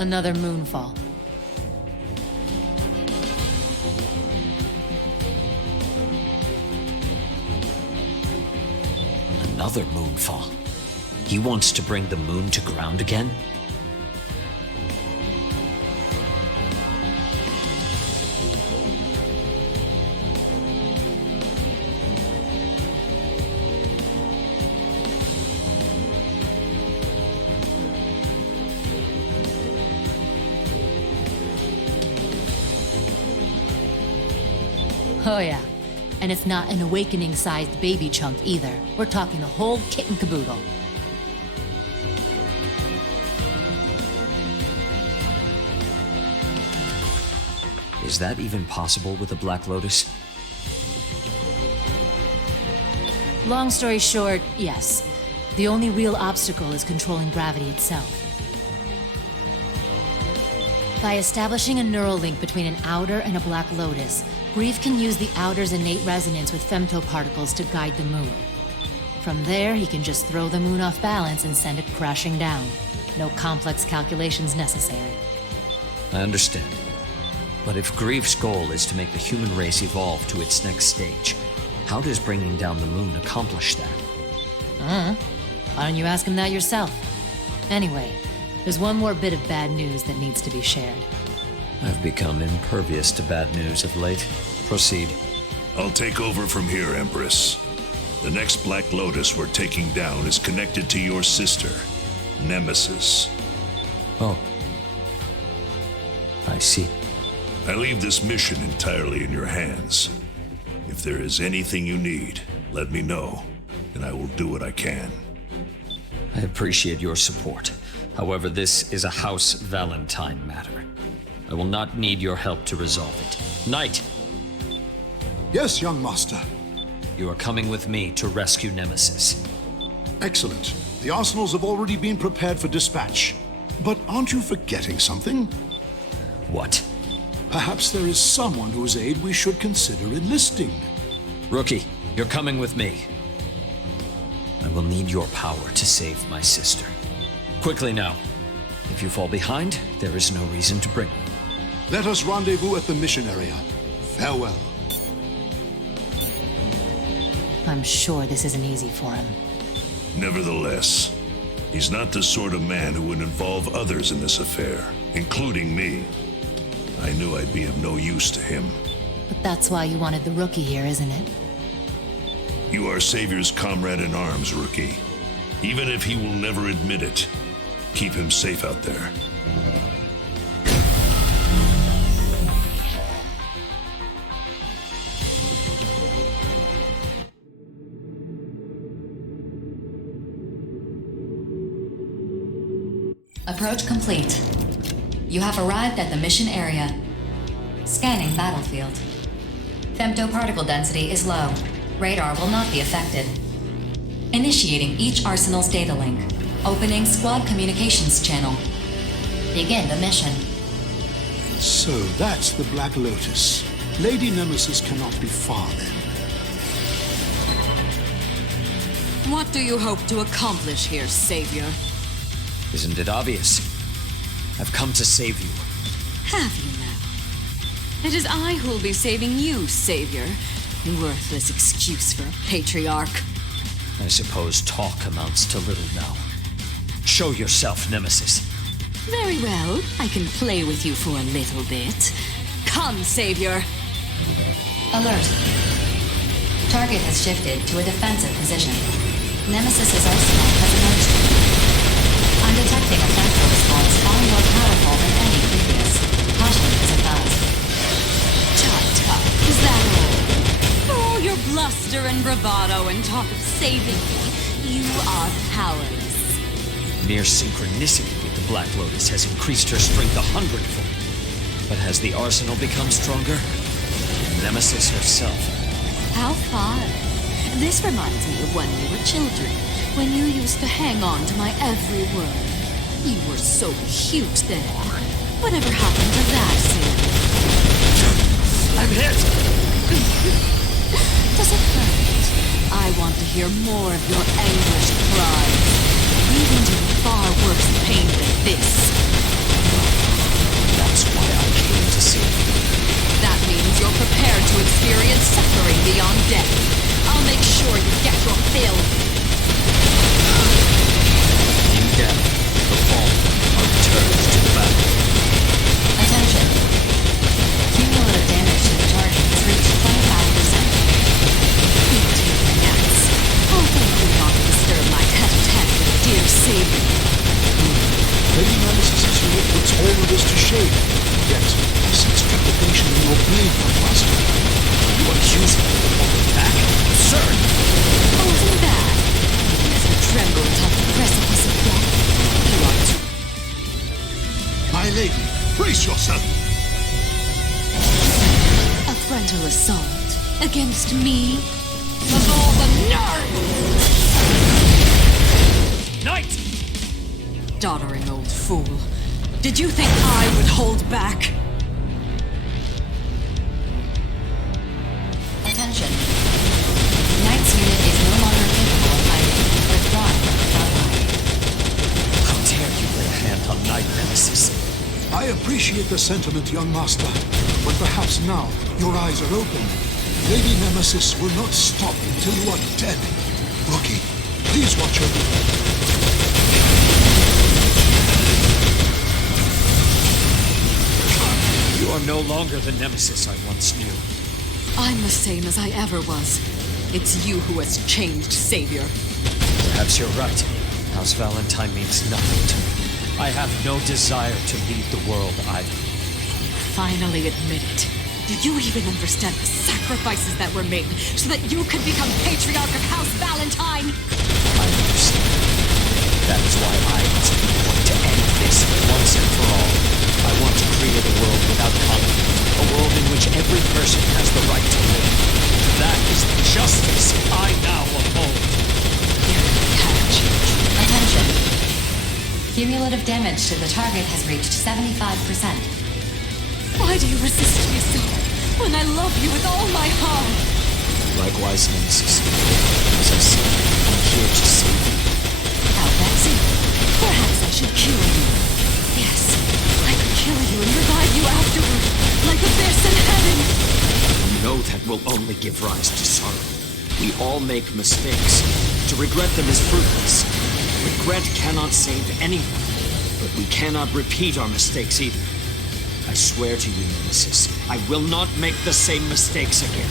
Another moonfall. Another moonfall. He wants to bring the moon to ground again? Oh yeah. And it's not an awakening-sized baby chunk either. We're talking the whole kit and caboodle. Is that even possible with a Black Lotus? Long story short, yes. The only real obstacle is controlling gravity itself. By establishing a neural link between an outer and a Black Lotus, Grief can use the outer's innate resonance with femtoparticles to guide the moon. From there, he can just throw the moon off balance and send it crashing down. No complex calculations necessary. I understand. But if Grief's goal is to make the human race evolve to its next stage, how does bringing down the moon accomplish that? Why don't you ask him that yourself? Anyway, there's one more bit of bad news that needs to be shared. I've become impervious to bad news of late. Proceed. I'll take over from here, Empress. The next Black Lotus we're taking down is connected to your sister, Nemesis. Oh. I see. I leave this mission entirely in your hands. If there is anything you need, let me know, and I will do what I can. I appreciate your support. However, this is a House Valentine matter. I will not need your help to resolve it. Knight! Yes, young master. You are coming with me to rescue Nemesis. Excellent. The arsenals have already been prepared for dispatch. But aren't you forgetting something? What? Perhaps there is someone whose aid we should consider enlisting. Rookie, you're coming with me. I will need your power to save my sister. Quickly now. If you fall behind, there is no reason to bring you. Let us rendezvous at the mission area. Farewell. I'm sure this isn't easy for him. Nevertheless, he's not the sort of man who would involve others in this affair, including me. I knew I'd be of no use to him. But that's why you wanted the rookie here, isn't it? You are Savior's comrade in arms, Rookie. Even if he will never admit it, keep him safe out there. Approach complete. You have arrived at the mission area. Scanning battlefield. Femtoparticle density is low. Radar will not be affected. Initiating each arsenal's data link. Opening squad communications channel. Begin the mission. So that's the Black Lotus. Lady Nemesis cannot be far then. What do you hope to accomplish here, Savior? Isn't it obvious? I've come to save you. Have you now? It is I who'll be saving you, Savior. Worthless excuse for a patriarch. I suppose talk amounts to little now. Show yourself, Nemesis. Very well. I can play with you for a little bit. Come, Savior. Alert. Target has shifted to a defensive position. Nemesis's arsenal has emerged. I'm detecting a femto response far more powerful than any previous. Caution is advised. Tut-tut. Is that all? For all your bluster and bravado and talk of saving me, you are powerless. Mere synchronicity with the Black Lotus has increased her strength 100-fold. But has the arsenal become stronger? Nemesis herself. How far? This reminds me of when we were children, when you used to hang on to my every word. You were so cute then. Whatever happened to that, Savior? I'm hit! Does it hurt? I want to hear more of your anguished cries. We've endured far worse pain than this. dead. I'll make sure you get your fill. In death, the fallen are returned to the battle. Attention. Cumulative damage to the target has reached 25%. Gnats. Oh, thank you not to disturb my tete-a-tete with a dear savior. Lady Nemesis's unit puts all of us to shame. Yet, I sense trepidation in your being, Master. You accuse me of holding back? Absurd! Holding back? Even as we tremble atop the precipice of death, you are too... My lady, brace yourself! A frontal assault against me? Of all the nerve! Knight! Doddering old fool. Did you think I would hold back? Attention. Knight's unit is no longer capable of fighting. Withdrawn from the front line. How dare you lay a hand on Knight Nemesis? I appreciate the sentiment, young master, but perhaps now your eyes are open. Lady Nemesis will not stop until you are dead. Rookie, please watch over. You are no longer the Nemesis I once knew. I'm the same as I ever was. It's you who has changed, Savior. Perhaps you're right. House Valentine means nothing to me. I have no desire to lead the world either. Finally admit it. Do you even understand the sacrifices that were made so that you could become Patriarch of House Valentine? I understand. That is why I must be the one to end this once and for all. I want to create a world without conflict, a world in which every person has the right to live. That is the justice I now uphold. Attention. Cumulative damage to the target has reached 75%. Why do you resist me so, when I love you with all my heart? Likewise, Nemesis. As I said, I'm here to save you. Now that's it. Perhaps I should kill you. Yes, I could kill you and revive you afterward, like abyss in heaven. You know that will only give rise to sorrow. We all make mistakes. To regret them is fruitless. Regret cannot save anyone, but we cannot repeat our mistakes either. I swear to you, Nemesis, I will not make the same mistakes again.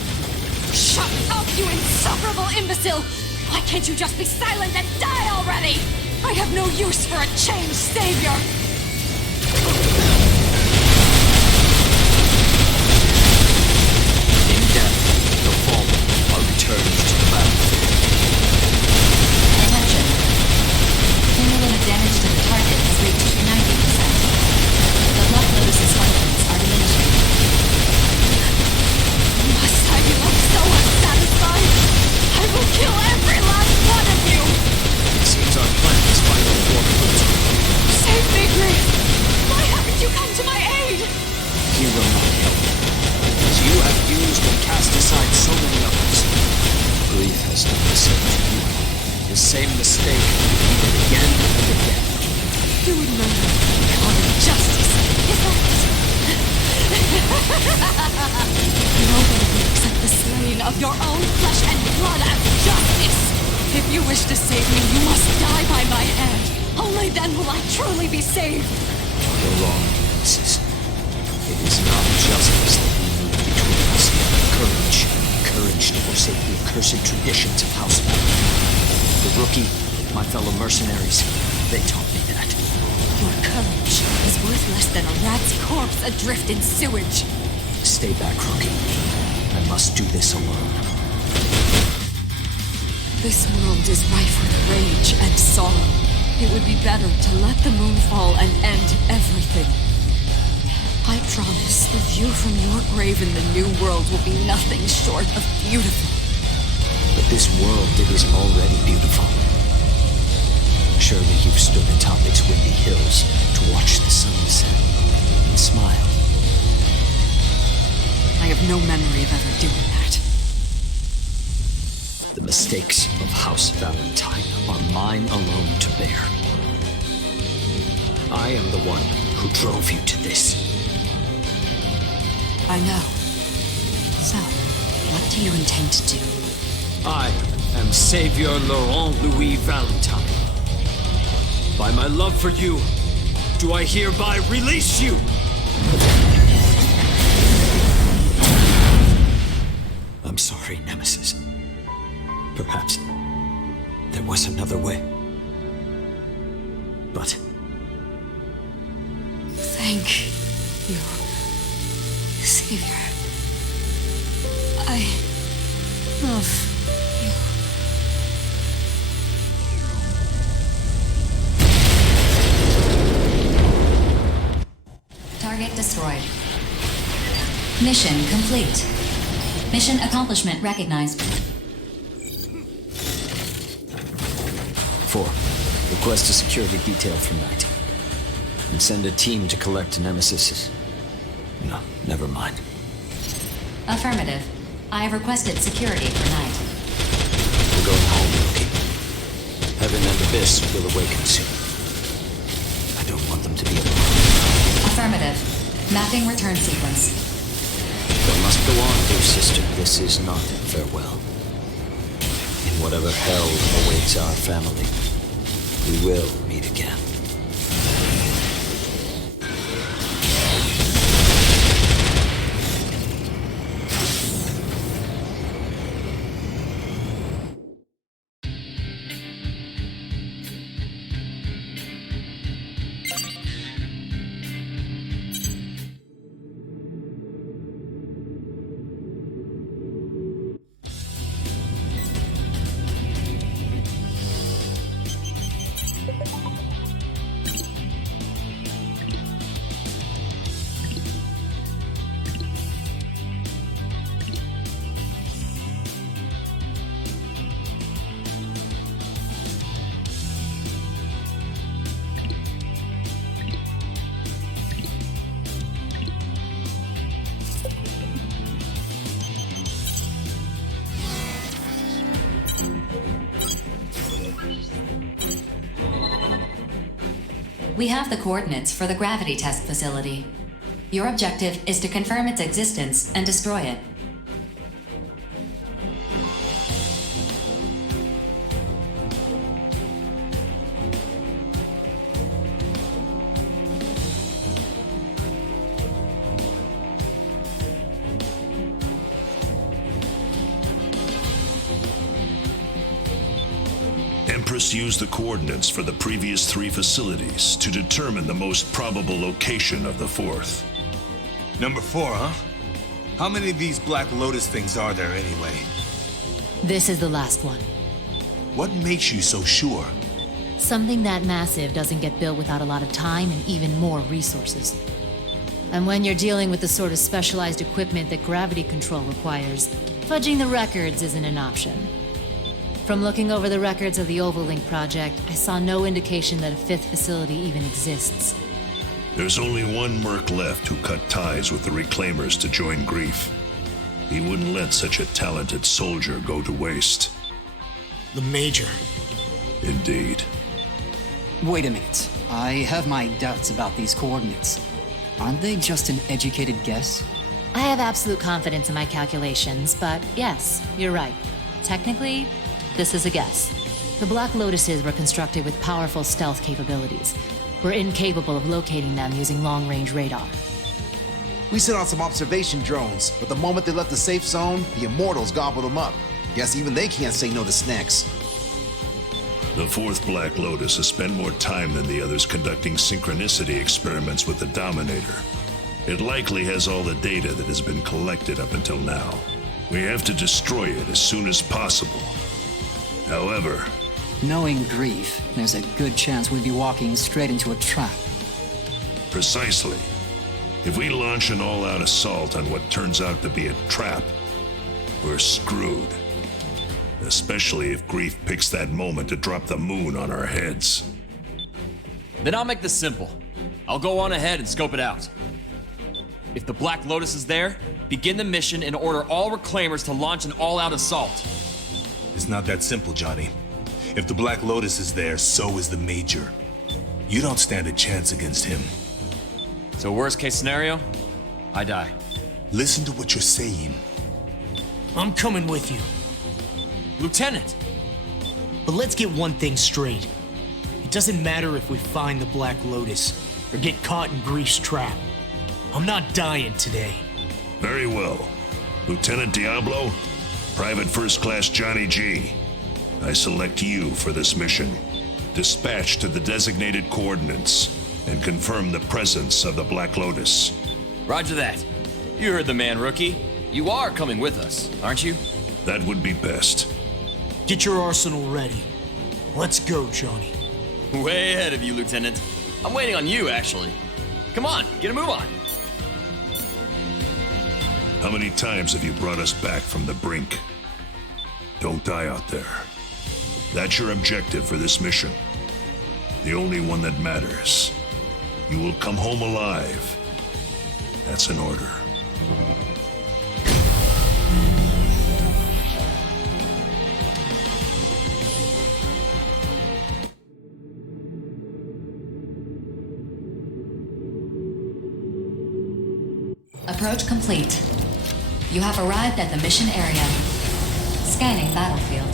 Shut up, you insufferable imbecile! Why can't you just be silent and die already? I have no use for a changed savior! In death, the fallen are returned to the battle. Attention. Cumulative damage to the target has reached 90%. The blood lotus's functions are diminishing. Must I be left so unsatisfied? I will kill every last one of you! It seems our plan is finally borne fruit. Save me, Grief! Why haven't you come to my aid? He will not help you. As you have used and cast aside so many others. Grief has done the same to you. The same mistake repeated again and again. You would murder me on justice, is that it? Nobody will accept the slaying of your own flesh and blood as justice! If you wish to save me, you must die by my hand. Only then will I truly be saved. You're wrong, Nemesis. It is not justice that we need between us. Courage. Courage to forsake the accursed traditions of House Valentine. The rookie, my fellow mercenaries, they taught me that. Your courage is worth less than a rat's corpse adrift in sewage. Stay back, rookie. I must do this alone. This world is rife with rage and sorrow. It would be better to let the moon fall and end everything. I promise the view from your grave in the new world will be nothing short of beautiful. But this world, it is already beautiful. Surely you've stood atop its windy hills to watch the sun set and smile. I have no memory of ever doing that. The mistakes of House Valentine are mine alone to bear. I am the one who drove you to this. I know. So, what What do you intend to do? I am Savior Laurent Louis Valentine. By my love for you, do I hereby release you? I'm sorry, Nemesis. Perhaps there was another way. But thank you, Savior. I love you. Target destroyed. Mission complete. Mission accomplishment recognized. 4. Request a security detail for Knight. And send a team to collect Nemesis. No, never mind. Affirmative. I have requested security for Knight. We're going home, Loki. Heaven and Abyss will awaken soon. I don't want them to be alone. Affirmative. Mapping return sequence. They must go on, dear sister. This is not farewell. In whatever hell awaits our family, we will meet again. We have the coordinates for the gravity test facility. Your objective is to confirm its existence and destroy it. Empress used the coordinates for the previous 3 facilities to determine the most probable location of the 4th. Number 4, huh? How many of these Black Lotus things are there anyway? This is the last one. What makes you so sure? Something that massive doesn't get built without a lot of time and even more resources. And when you're dealing with the sort of specialized equipment that gravity control requires, fudging the records isn't an option. From looking over the records of the Ovalink project, I saw no indication that a 5th facility even exists. There's only one merc left who cut ties with the Reclaimers to join Grief. He wouldn't let such a talented soldier go to waste. The Major. Indeed. Wait a minute. I have my doubts about these coordinates. Aren't they just an educated guess? I have absolute confidence in my calculations, but yes, you're right. Technically, this is a guess. The Black Lotuses were constructed with powerful stealth capabilities. We're incapable of locating them using long-range radar. We sent out some observation drones, but the moment they left the safe zone, the Immortals gobbled them up. Guess even they can't say no to snacks. The 4th Black Lotus has spent more time than the others conducting synchronicity experiments with the Dominator. It likely has all the data that has been collected up until now. We have to destroy it as soon as possible. However, knowing Grief, there's a good chance we'd be walking straight into a trap. Precisely. If we launch an all-out assault on what turns out to be a trap, we're screwed. Especially if Grief picks that moment to drop the moon on our heads. Then I'll make this simple. I'll go on ahead and scope it out. If the Black Lotus is there, begin the mission and order all Reclaimers to launch an all-out assault. It's not that simple, Johnny. If the Black Lotus is there, so is the Major. You don't stand a chance against him. So worst case scenario, I die. Listen to what you're saying. I'm coming with you. Lieutenant! But let's get one thing straight. It doesn't matter if we find the Black Lotus or get caught in Grief's trap. I'm not dying today. Very well. Lieutenant Diablo, Private First Class Johnny G. I select you for this mission. Dispatch to the designated coordinates and confirm the presence of the Black Lotus. Roger that. You heard the man, Rookie. You are coming with us, aren't you? That would be best. Get your arsenal ready. Let's go, Johnny. Way ahead of you, Lieutenant. I'm waiting on you, actually. Come on, get a move on. How many times have you brought us back from the brink? Don't die out there. That's your objective for this mission. The only one that matters. You will come home alive. That's an order. Approach complete. You have arrived at the mission area. Scanning battlefield.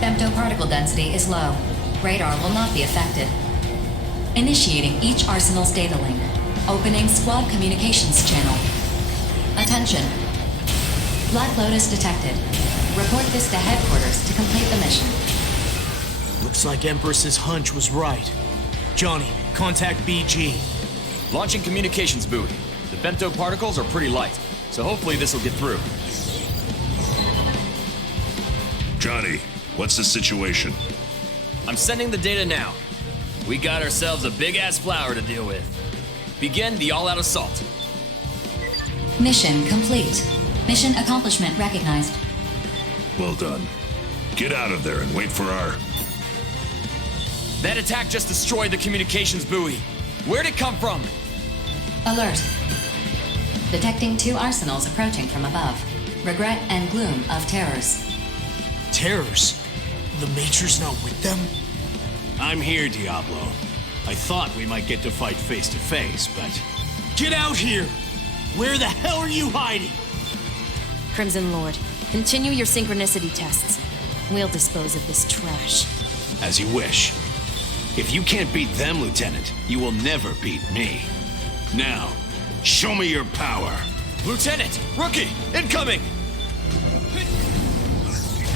Femtoparticle density is low. Radar will not be affected. Initiating each arsenal's data link. Opening squad communications channel. Attention. Black Lotus detected. Report this to headquarters to complete the mission. Looks like Empress's hunch was right. Johnny, contact BG. Launching communications buoy. The femtoparticles are pretty light, so hopefully this will get through. Johnny, what's the situation? I'm sending the data now. We got ourselves a big-ass flower to deal with. Begin the all-out assault. Mission complete. Mission accomplishment recognized. Well done. Get out of there and wait for our... That attack just destroyed the communications buoy. Where'd it come from? Alert. Detecting 2 arsenals approaching from above. Regret and gloom of terrors. Terrors? The Major's not with them? I'm here, Diablo. I thought we might get to fight face to face, but... Get out here! Where the hell are you hiding? Crimson Lord, continue your synchronicity tests. We'll dispose of this trash. As you wish. If you can't beat them, Lieutenant, you will never beat me. Now, show me your power. Lieutenant! Rookie! Incoming!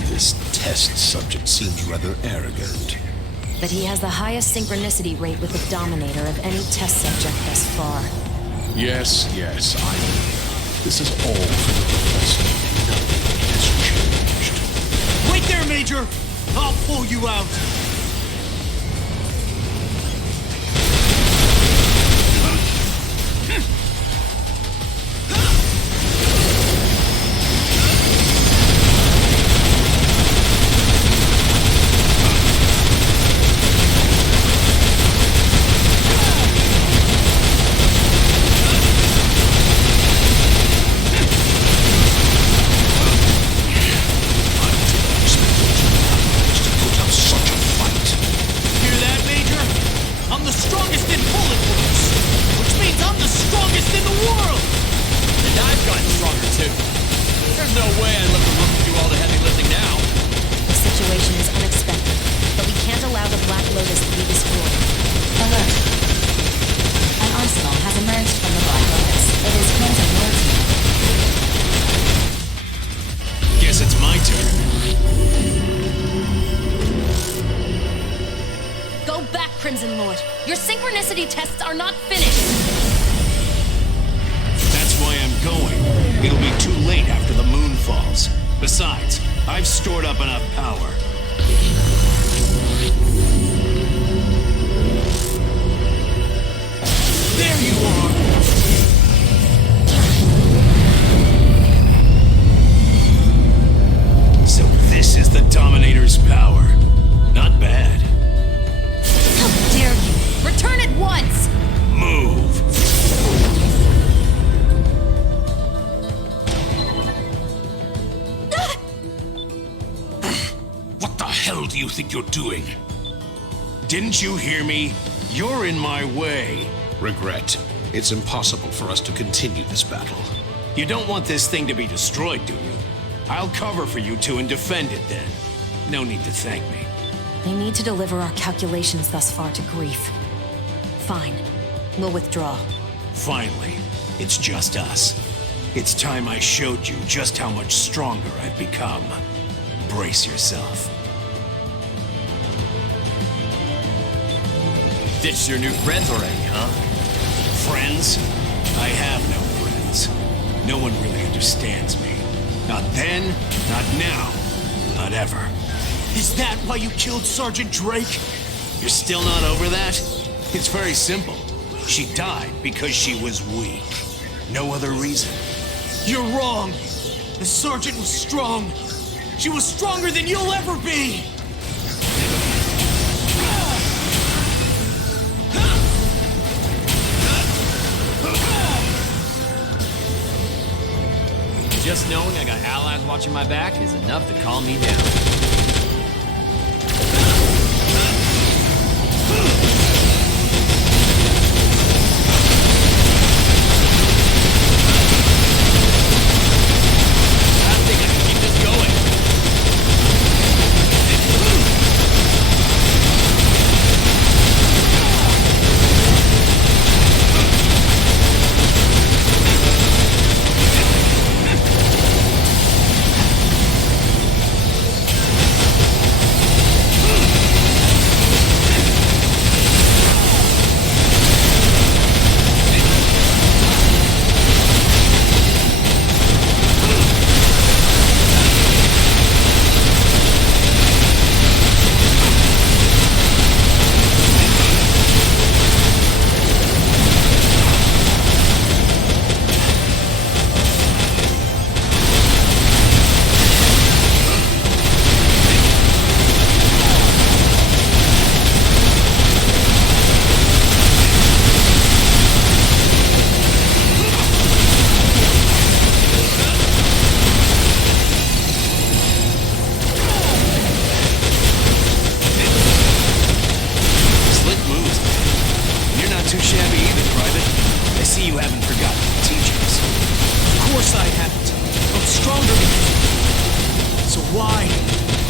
This test subject seems rather arrogant. But he has the highest synchronicity rate with the Dominator of any test subject thus far. Yes, I know. This is all for the professor. Nothing has changed. Wait there, Major! I'll pull you out! Crimson Lord. Your synchronicity tests are not finished! That's why I'm going. It'll be too late after the moon falls. Besides, I've stored up enough power. There you are! So this is the Dominator's power. Not bad. How dare you! Return at once! Move! What the hell do you think you're doing? Didn't you hear me? You're in my way. Regret. It's impossible for us to continue this battle. You don't want this thing to be destroyed, do you? I'll cover for you two and defend it then. No need to thank me. They need to deliver our calculations thus far to Grief. Fine. We'll withdraw. Finally, it's just us. It's time I showed you just how much stronger I've become. Brace yourself. Ditched your new friends already, huh? Friends? I have no friends. No one really understands me. Not then, not now, not ever. Is that why you killed Sergeant Drake? You're still not over that? It's very simple. She died because she was weak. No other reason. You're wrong. The Sergeant was strong. She was stronger than you'll ever be. Just knowing I got allies watching my back is enough to calm me down.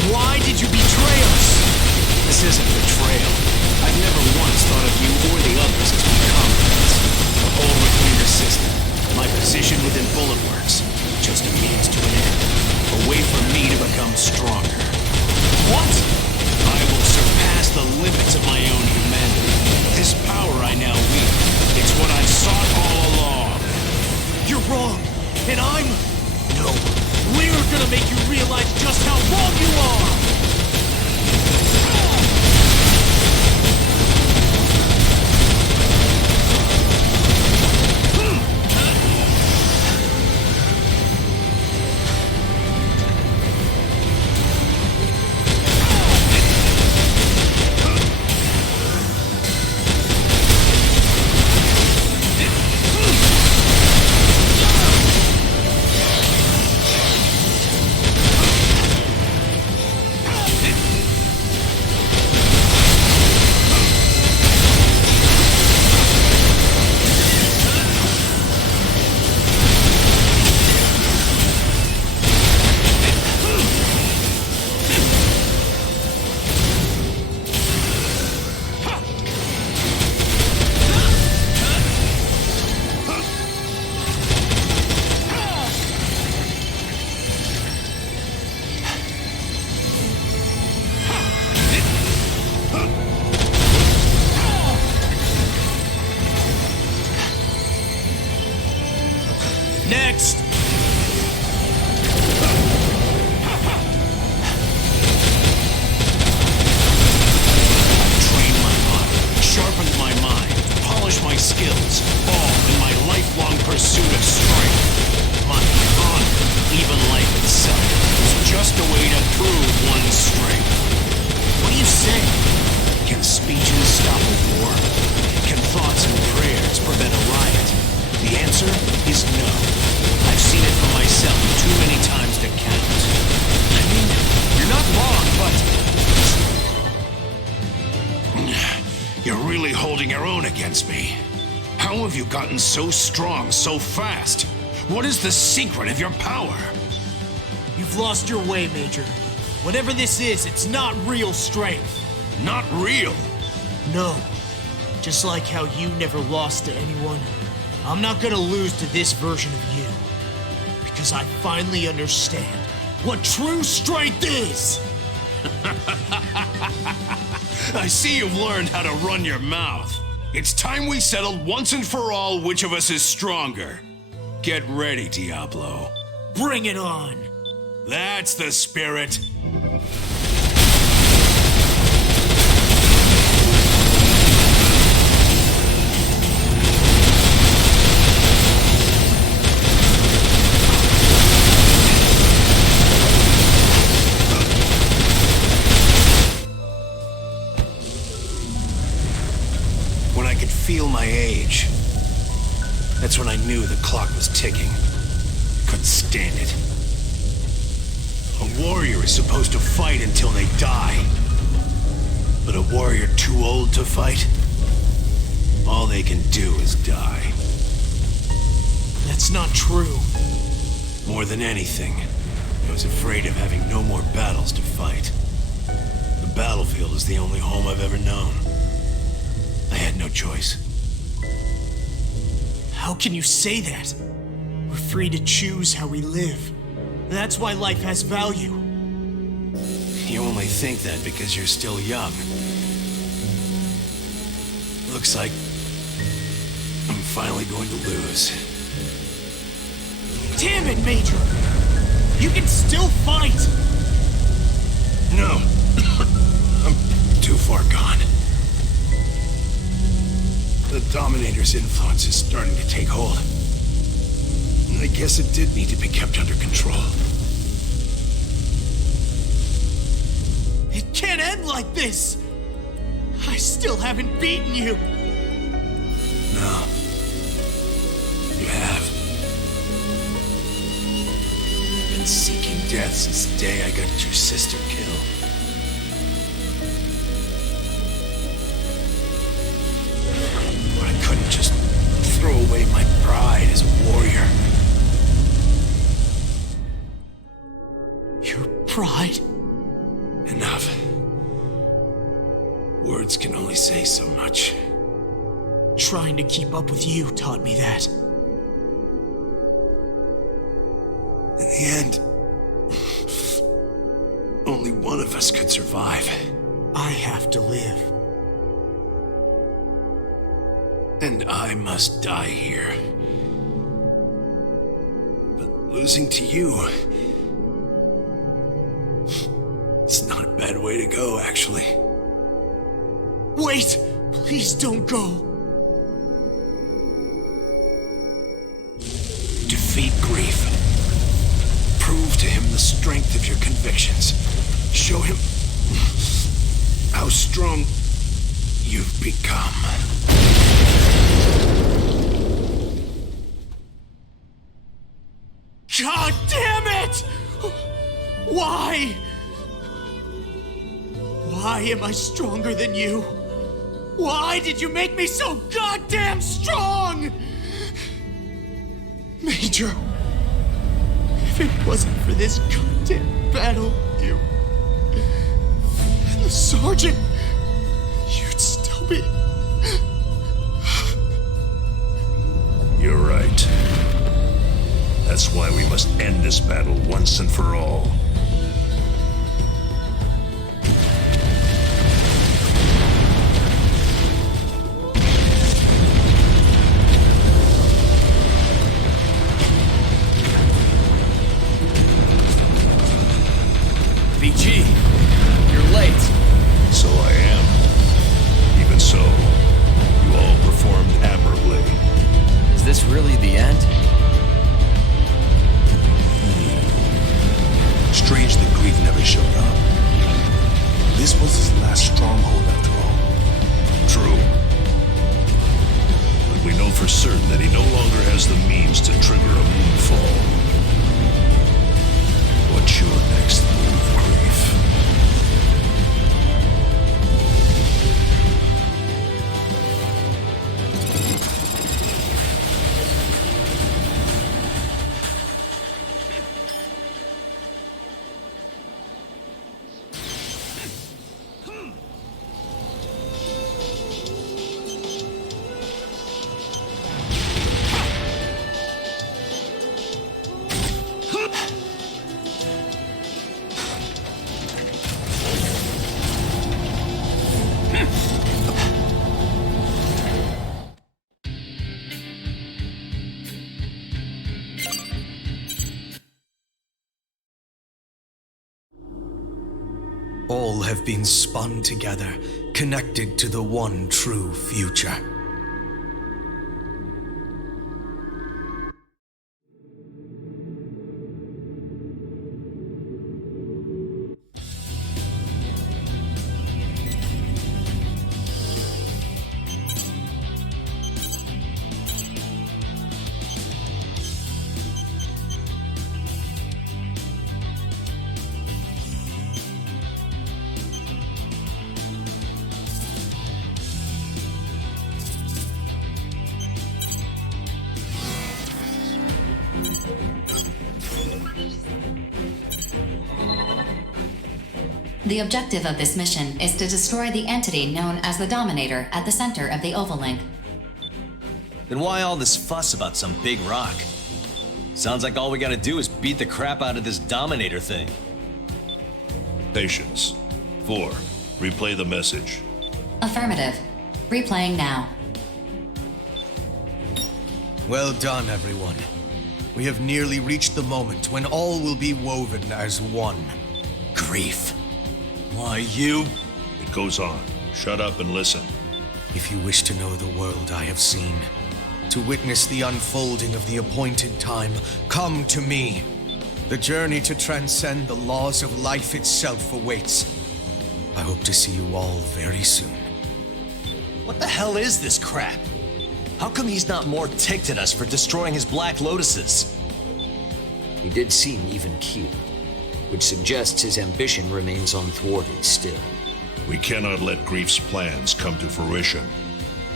Why did you betray us? This isn't betrayal. I've never once thought of you or the others as my comrades. The whole recruiter system, my position within Bullet Works, just a means to an end. A way for me to become stronger. What? I will surpass the limits of my own humanity. This power I now wield, it's what I've sought all along. You're wrong, and I'm... No, we're gonna make you realize just how wrong you are! Next! Trained my body, sharpened my mind, polished my skills, all in my lifelong pursuit of strength. Money, honor, even life itself is just a way to prove one's strength. What do you say? Can speeches stop a war? Can thoughts and prayers prevent a riot? The answer is no. I've seen it for myself too many times to count. I mean, you're not wrong, but... You're really holding your own against me. How have you gotten so strong so fast? What is the secret of your power? You've lost your way, Major. Whatever this is, it's not real strength. Not real? No. Just like how you never lost to anyone, I'm not gonna lose to this version of you. Because I finally understand what true strength is! I see you've learned how to run your mouth. It's time we settled once and for all which of us is stronger. Get ready, Diablo. Bring it on! That's the spirit. When I could feel my age, that's when I knew the clock was ticking. Couldn't stand it. A warrior is supposed to fight until they die. But a warrior too old to fight, all they can do is die. That's not true. More than anything, I was afraid of having no more battles to fight. The battlefield is the only home I've ever known. I had no choice. How can you say that? We're free to choose how we live. That's why life has value. You only think that because you're still young. Looks like I'm finally going to lose. Damn it, Major! You can still fight! No. I'm too far gone. The Dominator's influence is starting to take hold. I guess it did need to be kept under control. It can't end like this! I still haven't beaten you! No. You have. I've been seeking death since the day I got your sister killed. But I couldn't just throw away my pride as a warrior. Your pride? Enough. Words can only say so much. Trying to keep up with you taught me that. In the end, only one of us could survive. I have to live. And I must die here. But losing to you... it's not a bad way to go, actually. Wait! Please don't go! Defeat grief. Prove to him the strength of your convictions. Show him how strong you've become. God damn it! Why? Why am I stronger than you? Why did you make me so goddamn strong? Major, if it wasn't for this goddamn battle, you... and the sergeant, you'd still be... You're right. That's why we must end this battle once and for all. BG, you're late. So I am. Even so, you all performed admirably. Is this really the end? Strange that grief never showed up. This was his last stronghold after all. True. But we know for certain that he no longer has the means to trigger a moonfall. What's your next move, Grief? All have been spun together, connected to the one true future. The objective of this mission is to destroy the entity known as the Dominator at the center of the Oval Link. Then why all this fuss about some big rock? Sounds like all we gotta do is beat the crap out of this Dominator thing. Patience. 4. Replay the message. Affirmative. Replaying now. Well done, everyone. We have nearly reached the moment when all will be woven as one. Grief. Why, you... It goes on. Shut up and listen. If you wish to know the world I have seen, to witness the unfolding of the appointed time, come to me. The journey to transcend the laws of life itself awaits. I hope to see you all very soon. What the hell is this crap? How come he's not more ticked at us for destroying his Black Lotuses? He did seem even-keeled, which suggests his ambition remains unthwarted still. We cannot let Grief's plans come to fruition.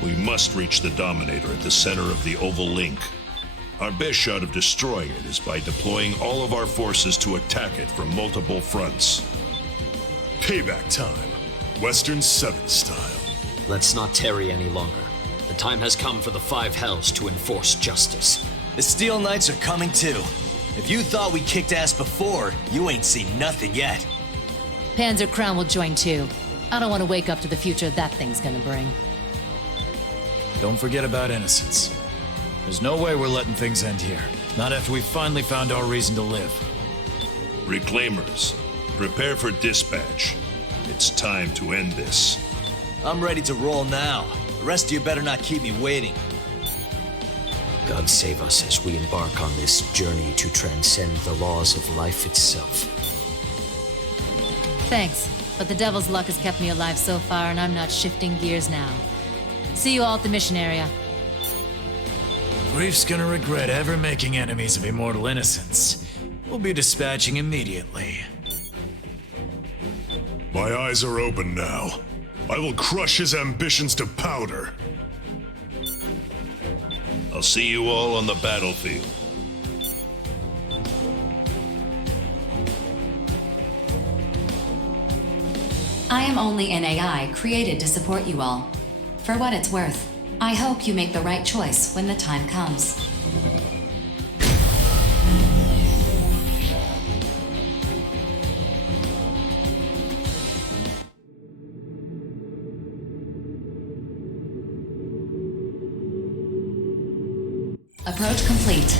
We must reach the Dominator at the center of the Oval Link. Our best shot of destroying it is by deploying all of our forces to attack it from multiple fronts. Payback time. Western 7 style. Let's not tarry any longer. The time has come for the Five Hells to enforce justice. The Steel Knights are coming too. If you thought we kicked ass before, you ain't seen nothing yet. Panzer Crown will join too. I don't want to wake up to the future that thing's gonna bring. Don't forget about innocence. There's no way we're letting things end here. Not after we've finally found our reason to live. Reclaimers, prepare for dispatch. It's time to end this. I'm ready to roll now. The rest of you better not keep me waiting. God save us as we embark on this journey to transcend the laws of life itself. Thanks, but the devil's luck has kept me alive so far, and I'm not shifting gears now. See you all at the mission area. Grief's gonna regret ever making enemies of immortal innocence. We'll be dispatching immediately. My eyes are open now. I will crush his ambitions to powder. I'll see you all on the battlefield. I am only an AI created to support you all. For what it's worth, I hope you make the right choice when the time comes. Approach complete.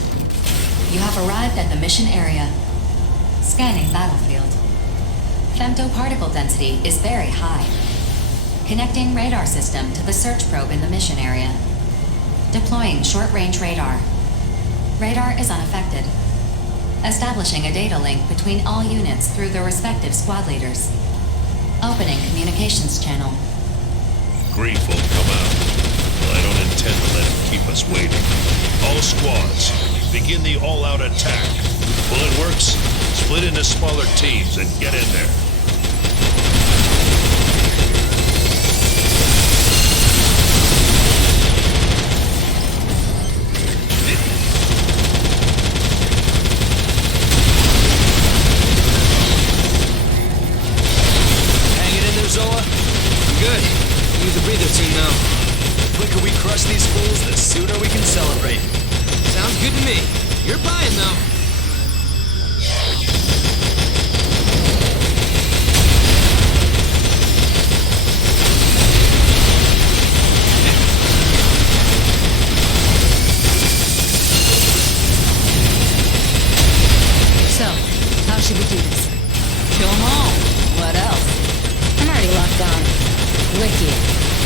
You have arrived at the mission area. Scanning battlefield. Femtoparticle density is very high. Connecting radar system to the search probe in the mission area. Deploying short-range radar. Radar is unaffected. Establishing a data link between all units through their respective squad leaders. Opening communications channel. Grief will come out, but I don't intend to let him keep us waiting. All squads, begin the all-out attack. Bullet works, split into smaller teams and get in there. Hanging in there, Zoa? Good. Use a breather team now. The quicker we crush these fools, the sooner we can celebrate. Sounds good to me. You're buying, though. So, how should we do this? Kill them all. What else? Wicked.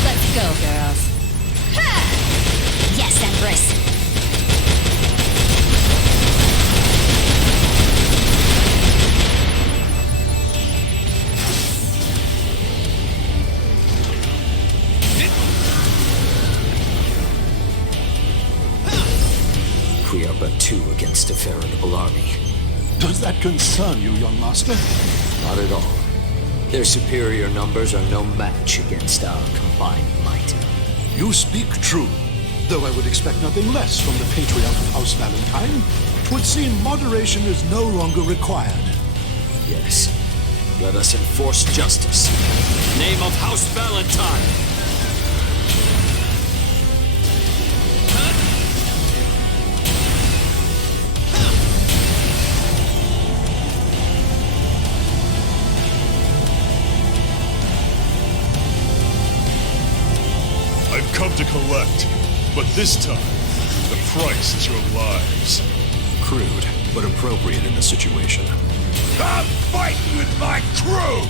Let's go, girls. Yes, Empress. We are but two against a veritable army. Does that concern you, young master? Not at all. Their superior numbers are no match against our combined might. You speak true. Though I would expect nothing less from the patriarch of House Valentine, 'twould seem moderation is no longer required. Yes. Let us enforce justice. In the name of House Valentine! I've come to collect, but this time, the price is your lives. Crude, but appropriate in the situation. I'm fighting with my crew!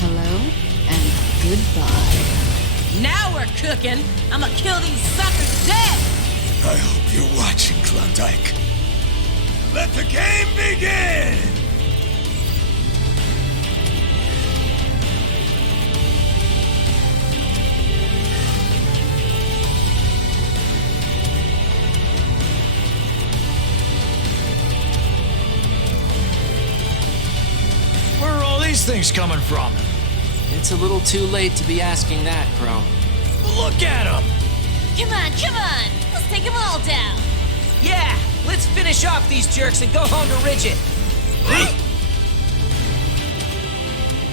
Hello and goodbye. Now we're cooking. I'ma kill these suckers dead. I hope you're watching, Klondike. Let the game begin! Where are all these things coming from? It's a little too late to be asking that, Crow. Look at them! Come on. Let's take them all down. Yeah, let's finish off these jerks and go home to Ridget.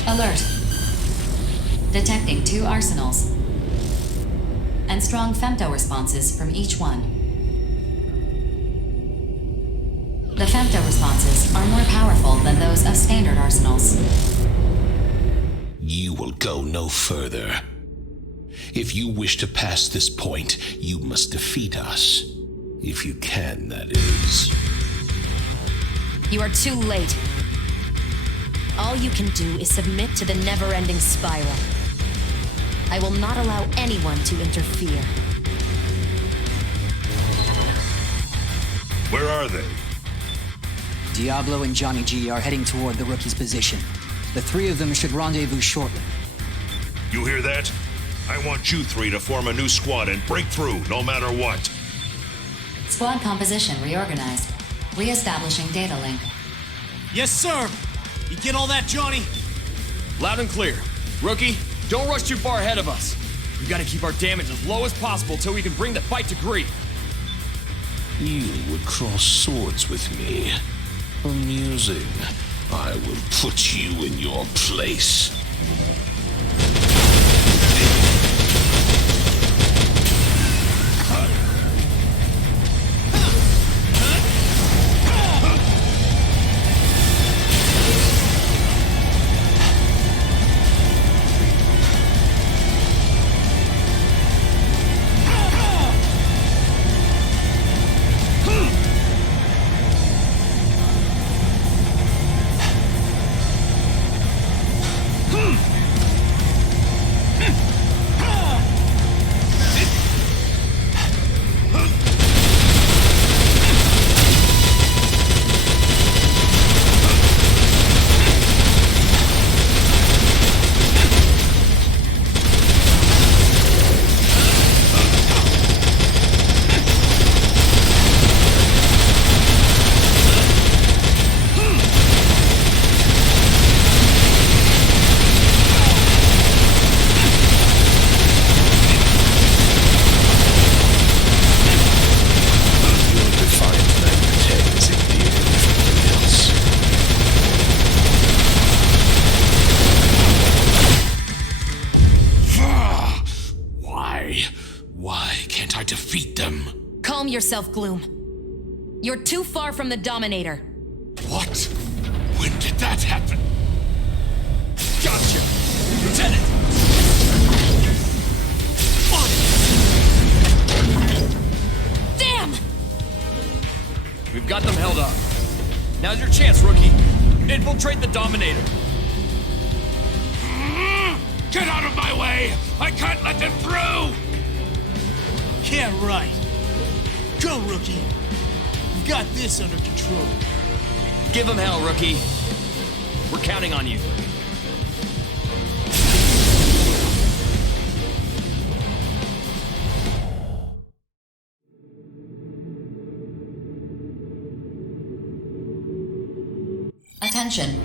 Alert. Detecting 2 arsenals. And strong femto responses from each one. The femto responses are more powerful than those of standard arsenals. You will go no further. If you wish to pass this point, you must defeat us. If you can, that is. You are too late. All you can do is submit to the never-ending spiral. I will not allow anyone to interfere. Where are they? Diablo and Johnny G are heading toward the rookie's position. The 3 of them should rendezvous shortly. You hear that? I want you 3 to form a new squad and break through, no matter what. Squad composition reorganized. Re-establishing data link. Yes, sir. You get all that, Johnny? Loud and clear. Rookie, don't rush too far ahead of us. We gotta keep our damage as low as possible till we can bring the fight to grief. You would cross swords with me. Amusing. I will put you in your place. Calm yourself, Gloom. You're too far from the Dominator. What? When did that happen? Gotcha! Lieutenant! Damn! We've got them held up. Now's your chance, Rookie. Infiltrate the Dominator. Get out of my way! I can't let them through! Yeah, right. Go, Rookie. We've got this under control. Give him hell, Rookie. We're counting on you. Attention.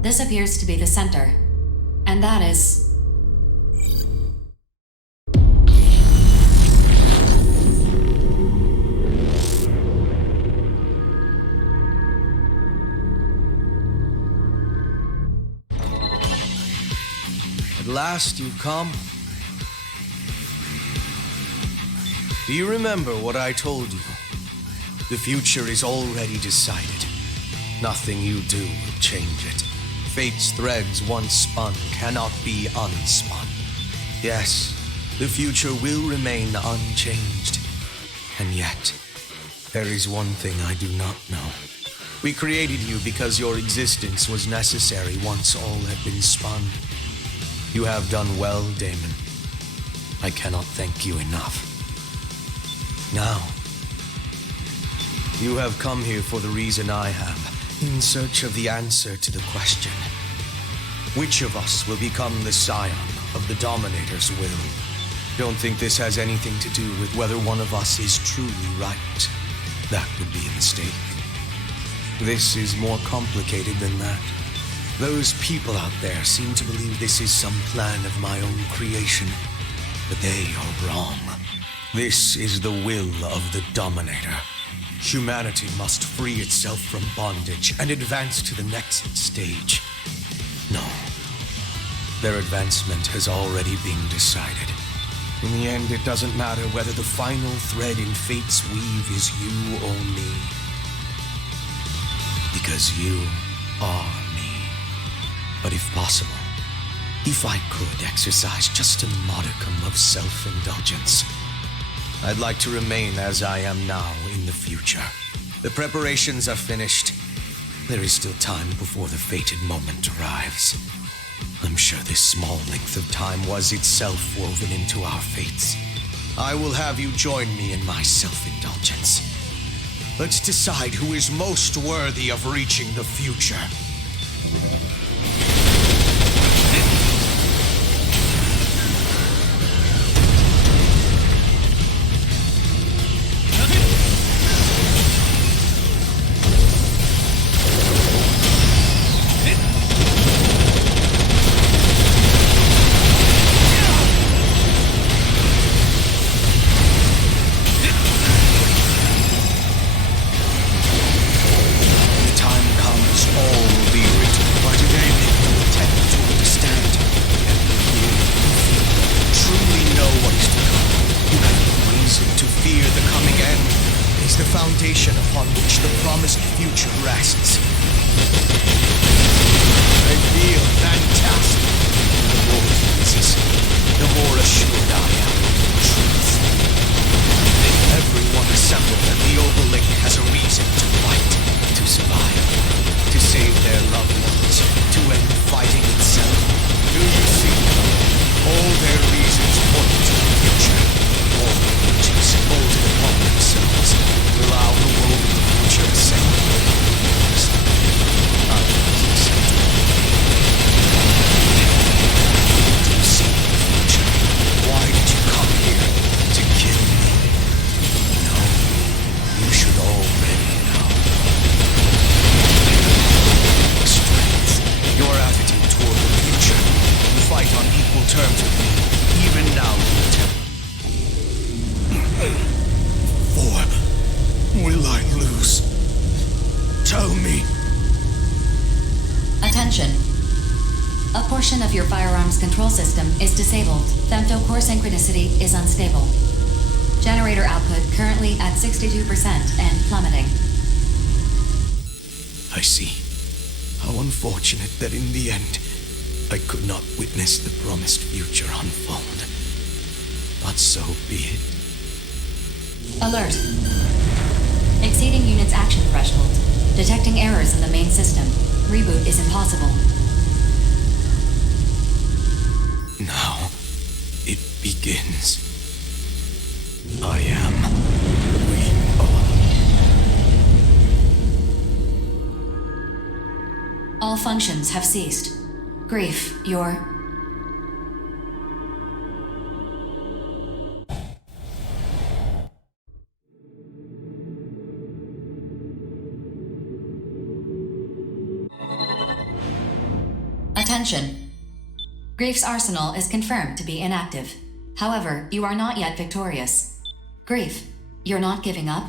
This appears to be the center. And that is... At last you've come. Do you remember what I told you? The future is already decided. Nothing you do will change it. Fate's threads once spun cannot be unspun. Yes, the future will remain unchanged. And yet, there is one thing I do not know. We created you because your existence was necessary once all had been spun. You have done well, Daemon. I cannot thank you enough. Now, you have come here for the reason I have. In search of the answer to the question, which of us will become the scion of the Dominator's will? Don't think this has anything to do with whether one of us is truly right. That would be a mistake. This is more complicated than that. Those people out there seem to believe this is some plan of my own creation, but they are wrong. This is the will of the Dominator. Humanity must free itself from bondage and advance to the next stage. No. Their advancement has already been decided. In the end, it doesn't matter whether the final thread in fate's weave is you or me. Because you are me. But if possible, if I could exercise just a modicum of self-indulgence, I'd like to remain as I am now in the future. The preparations are finished. There is still time before the fated moment arrives. I'm sure this small length of time was itself woven into our fates. I will have you join me in my self-indulgence. Let's decide who is most worthy of reaching the future. Control system is disabled. Femto core synchronicity is unstable. Generator output currently at 62% and plummeting. I see. How unfortunate that in the end, I could not witness the promised future unfold. But so be it. Alert. Exceeding unit's action threshold. Detecting errors in the main system. Reboot is impossible. begins. I am. All functions have ceased. Grief, your... Attention. Grief's arsenal is confirmed to be inactive. However, you are not yet victorious. Grief, you're not giving up?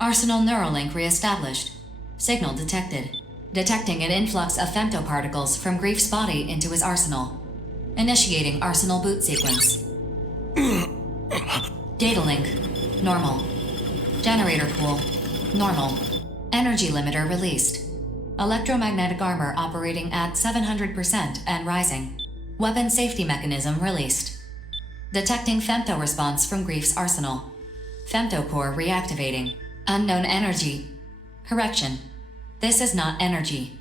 Arsenal Neuralink re-established. Signal detected. Detecting an influx of femtoparticles from Grief's body into his arsenal. Initiating arsenal boot sequence. Data link, normal. Generator pool, normal. Energy limiter released. Electromagnetic armor operating at 700% and rising. Weapon safety mechanism released. Detecting femto response from Grief's arsenal. Femtocore reactivating. Unknown energy. Correction. This is not energy.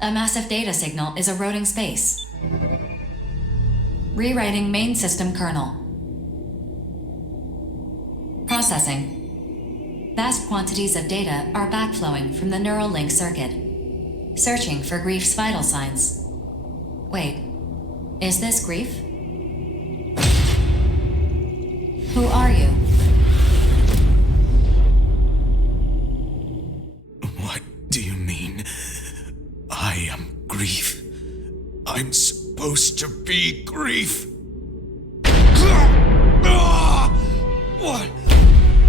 A massive data signal is eroding space. Rewriting main system kernel. Processing. Vast quantities of data are backflowing from the neural link circuit. Searching for Grief's vital signs. Wait, is this Grief? Who are you? What do you mean? I am Grief. I'm supposed to be Grief.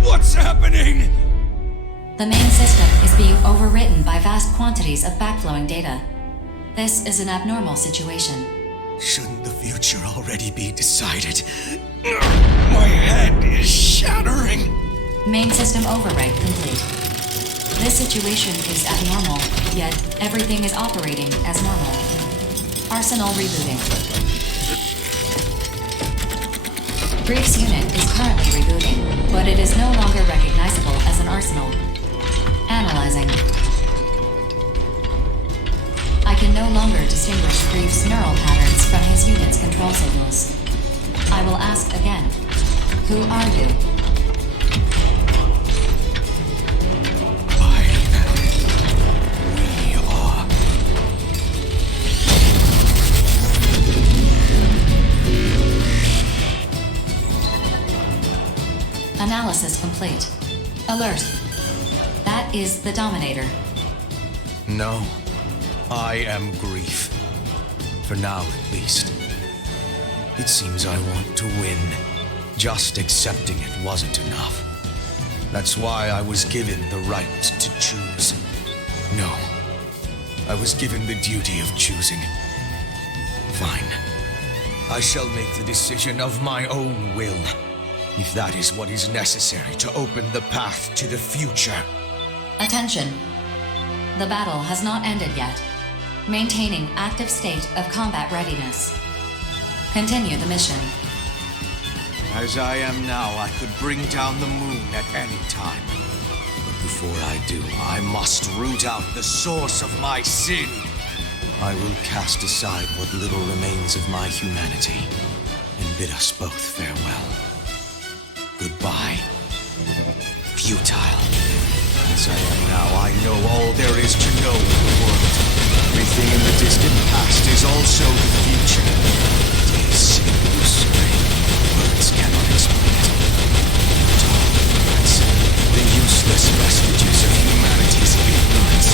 What's happening? The main system is being overwritten by vast quantities of backflowing data. This is an abnormal situation. Shouldn't the future already be decided? My head is shattering. Main system overwrite complete. This situation is abnormal, yet everything is operating as normal. Arsenal rebooting. Grief's unit is currently rebooting, but it is no longer recognizable as an arsenal. Analyzing. I can no longer distinguish Grief's neural patterns from his unit's control signals. I will ask again. Who are you? We are. Analysis complete. Alert. That is the Dominator. No, I am Grief. For now, at least. It seems I want to win. Just accepting it wasn't enough. That's why I was given the right to choose. No, I was given the duty of choosing. Fine. I shall make the decision of my own will, if that is what is necessary to open the path to the future. Attention. The battle has not ended yet. Maintaining active state of combat readiness. Continue the mission. As I am now, I could bring down the moon at any time. But before I do, I must root out the source of my sin. I will cast aside what little remains of my humanity and bid us both farewell. Goodbye. Futile. As I am now, I know all there is to know in the world. Everything in the distant past is also the future. It is illusory. Words cannot explain it. Dark ignorance. The useless vestiges of humanity's ignorance.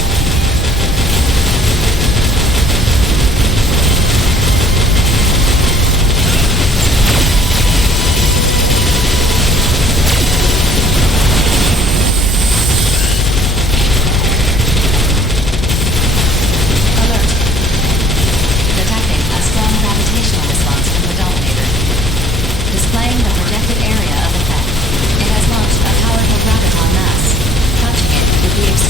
The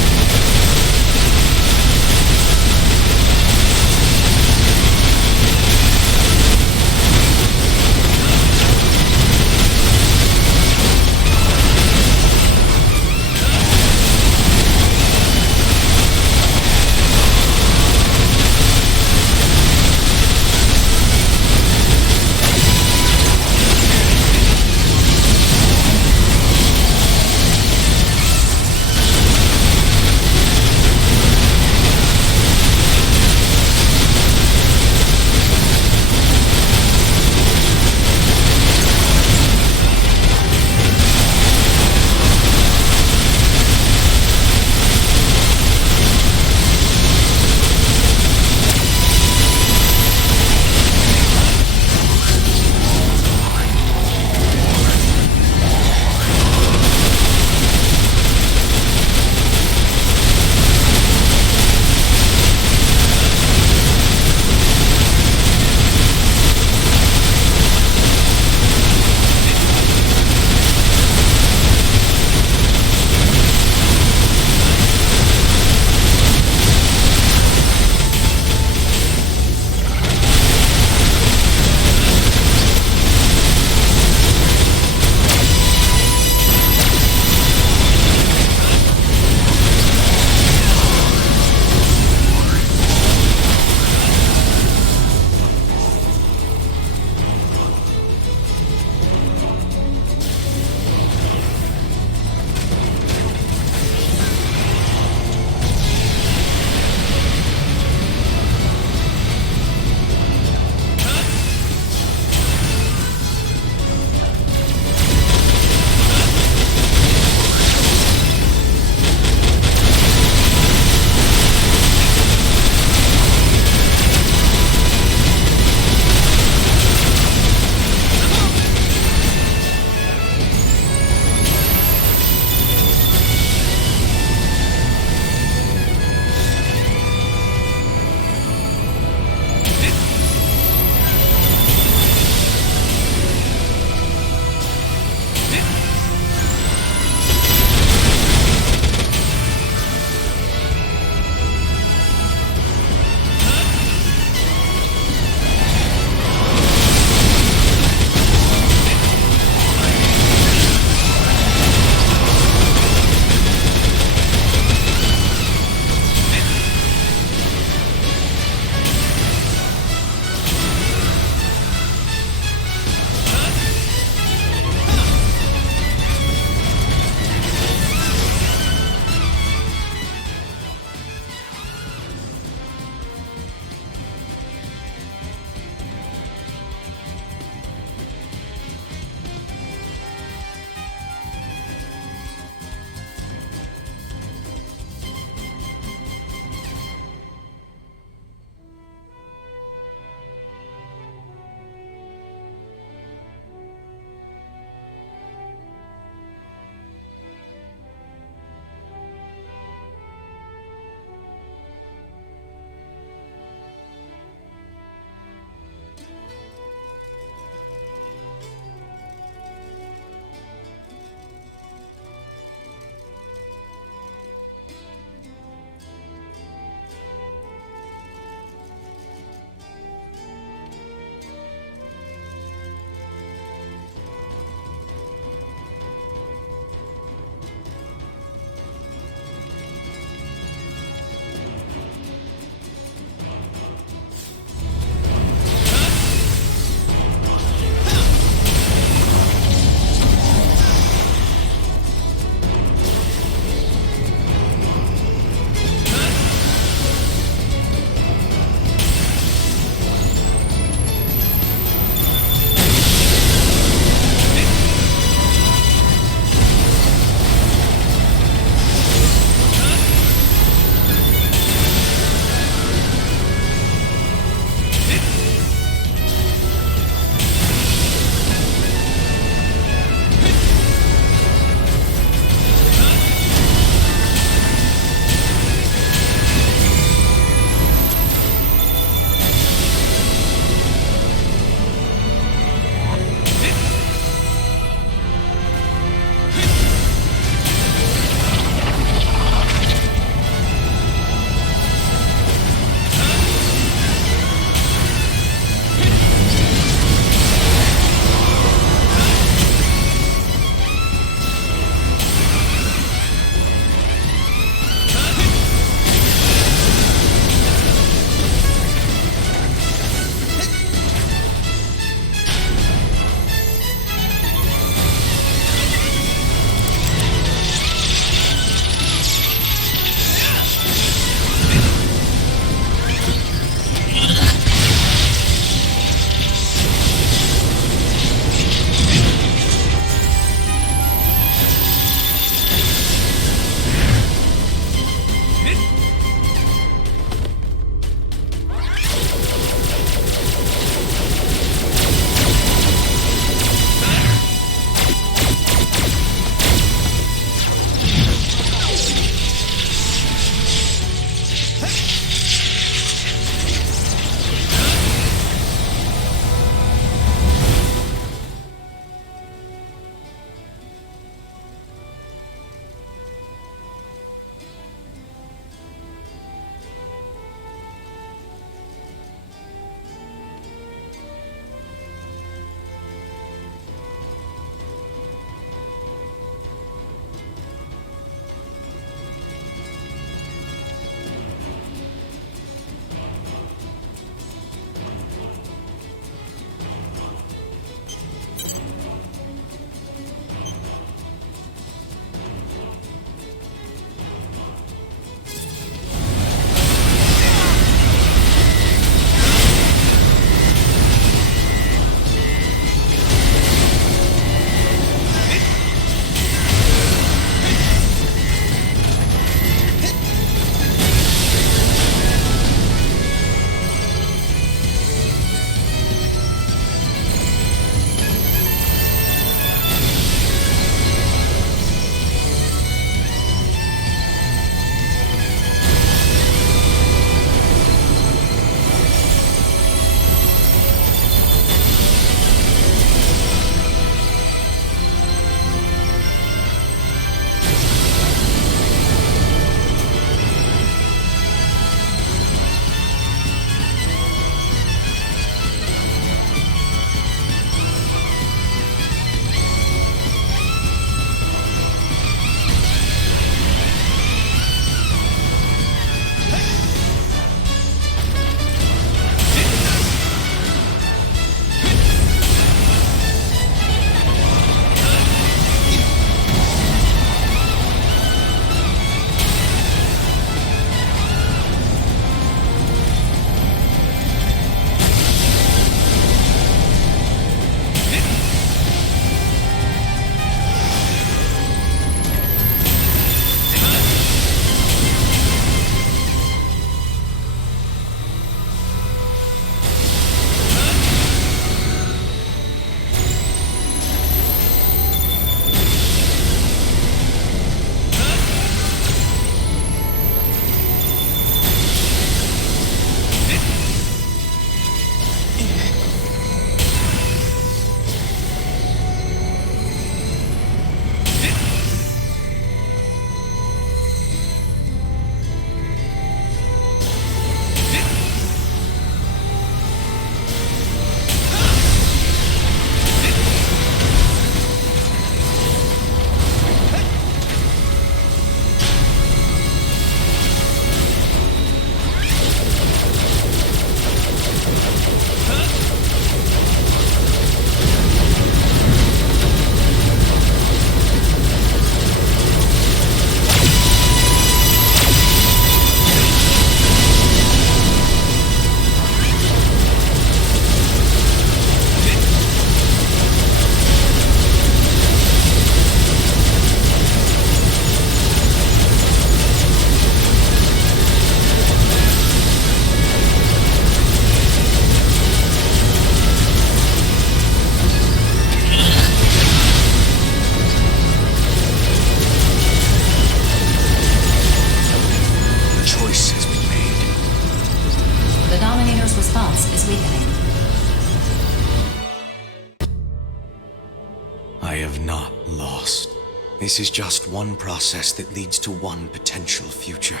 lost. This is just one process that leads to one potential future.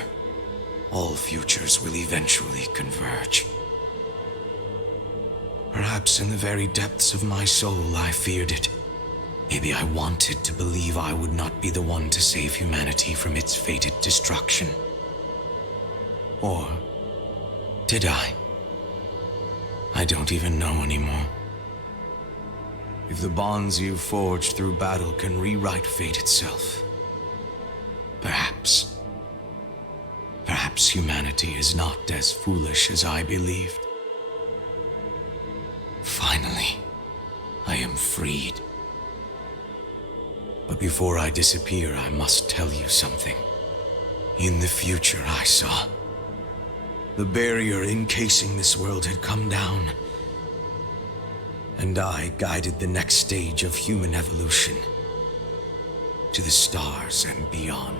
All futures will eventually converge. Perhaps in the very depths of my soul, I feared it. Maybe I wanted to believe I would not be the one to save humanity from its fated destruction. Or did I? I don't even know anymore. If the bonds you forged through battle can rewrite fate itself, perhaps humanity is not as foolish as I believed. Finally, I am freed. But before I disappear, I must tell you something. In the future I saw, the barrier encasing this world had come down, and I guided the next stage of human evolution to the stars and beyond.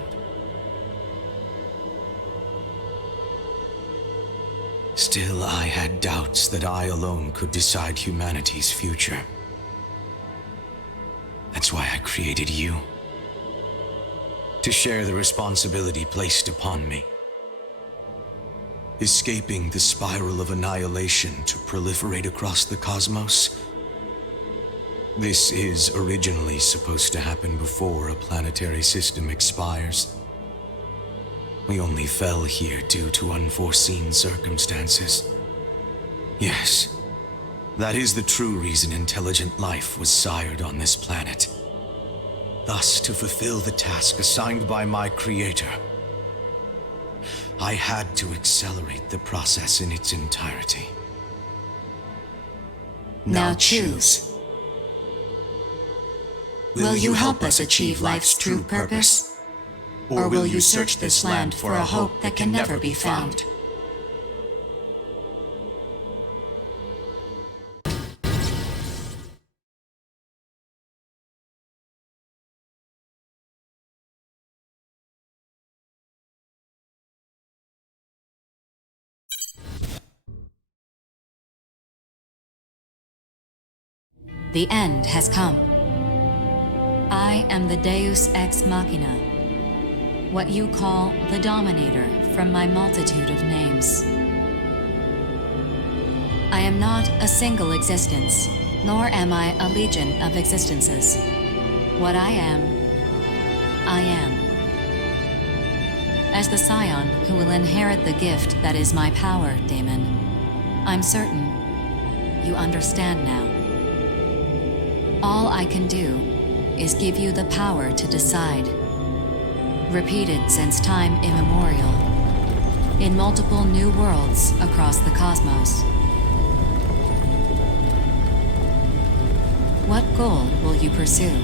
Still, I had doubts that I alone could decide humanity's future. That's why I created you. To share the responsibility placed upon me. Escaping the spiral of annihilation to proliferate across the cosmos. This is originally supposed to happen before a planetary system expires. We only fell here due to unforeseen circumstances. Yes, that is the true reason intelligent life was sired on this planet. Thus, to fulfill the task assigned by my creator, I had to accelerate the process in its entirety. Now choose. Will you help us achieve life's true purpose? Or will you search this land for a hope that can never be found? The end has come. I am the Deus Ex Machina, what you call the Dominator from my multitude of names. I am not a single existence, nor am I a legion of existences. What I am. As the scion who will inherit the gift that is my power, Daemon, I'm certain you understand now. All I can do is give you the power to decide. Repeated since time immemorial, in multiple new worlds across the cosmos. What goal will you pursue?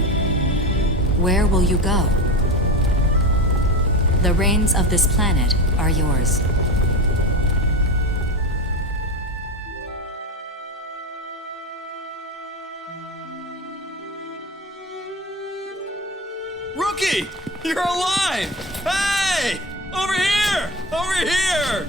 Where will you go? The reins of this planet are yours. Rookie! You're alive! Hey! Over here! Over here!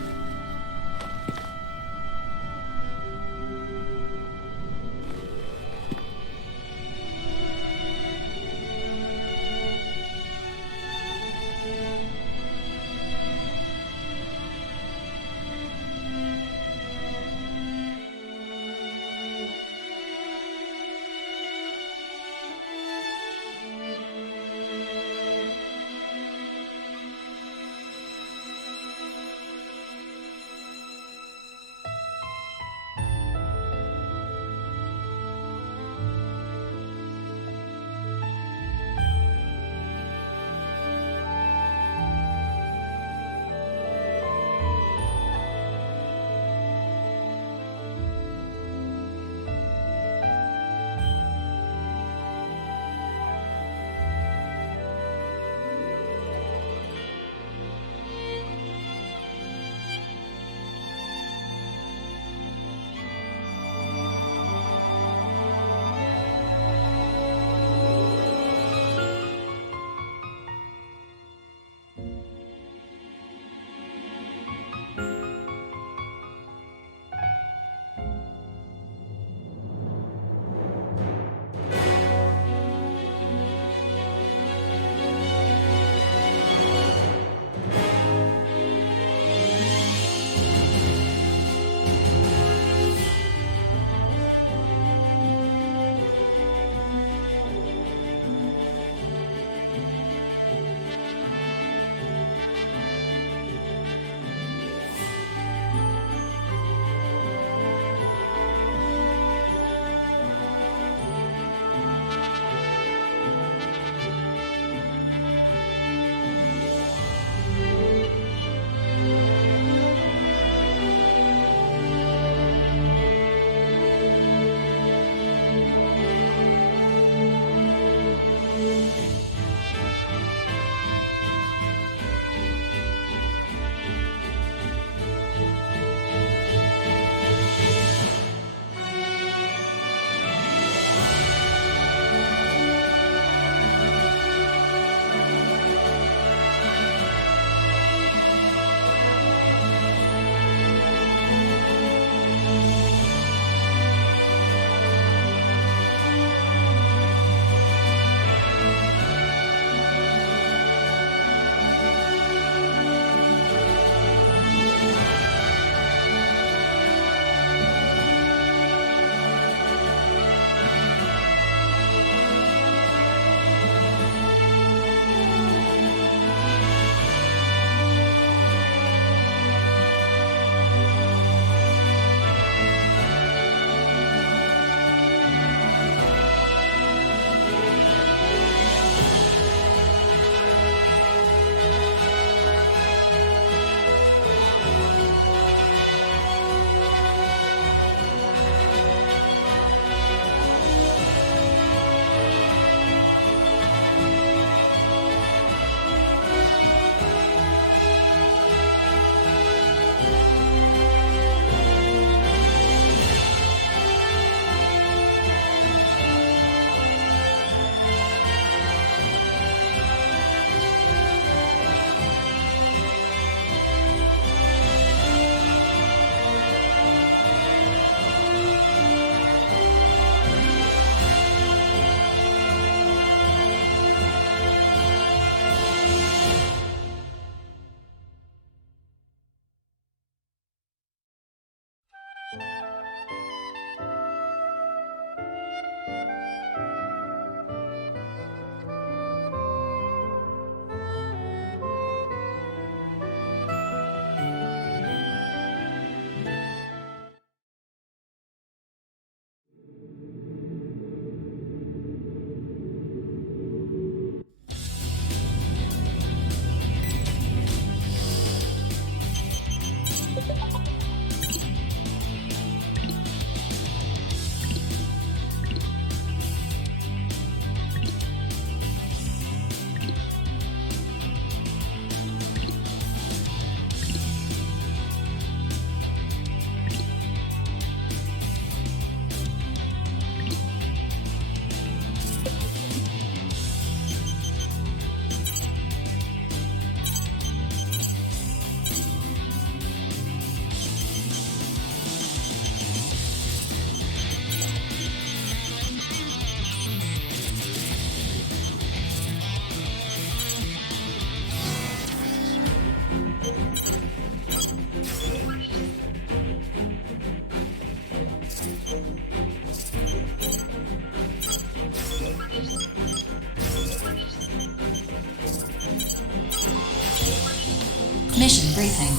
Mission briefing.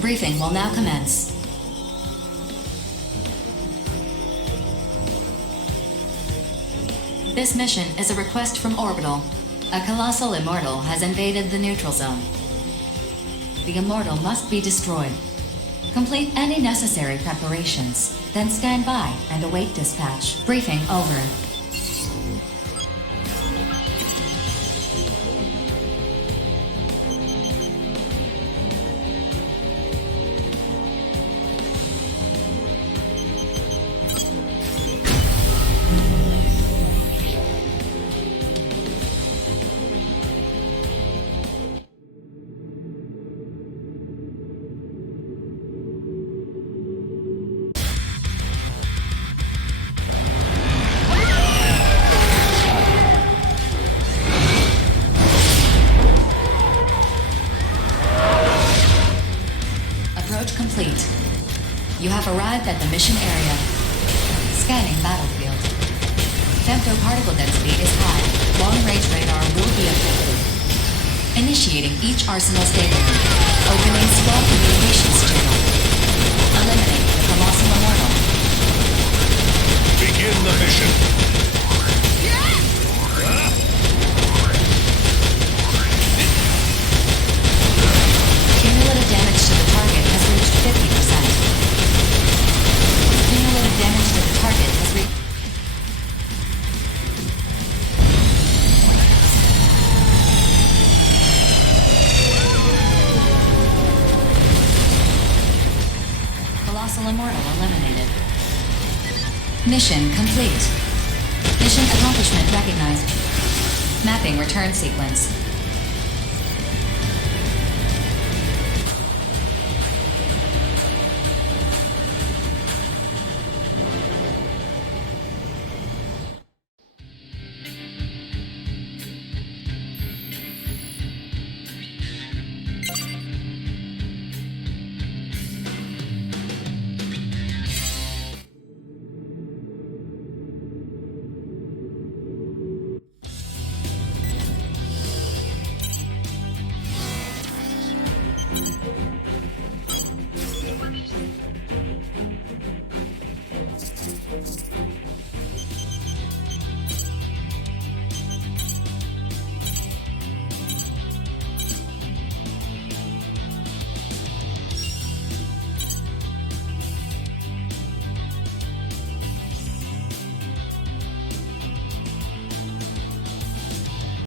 Briefing will now commence. This mission is a request from Orbital. A colossal immortal has invaded the neutral zone. The immortal must be destroyed. Complete any necessary preparations, then stand by and await dispatch. Briefing over. Complete. You have arrived at the mission area. Scanning battlefield. Femtoparticle density is high. Long-range radar will be affected. Initiating each arsenal statement. Opening squad communications channel. Eliminate the colossal immortal. Begin the mission. Cumulative damage to the target has reached 50%. Cumulative damage to the target has reached... Colossal Immortal eliminated. Mission complete. Mission accomplishment recognized. Mapping return sequence.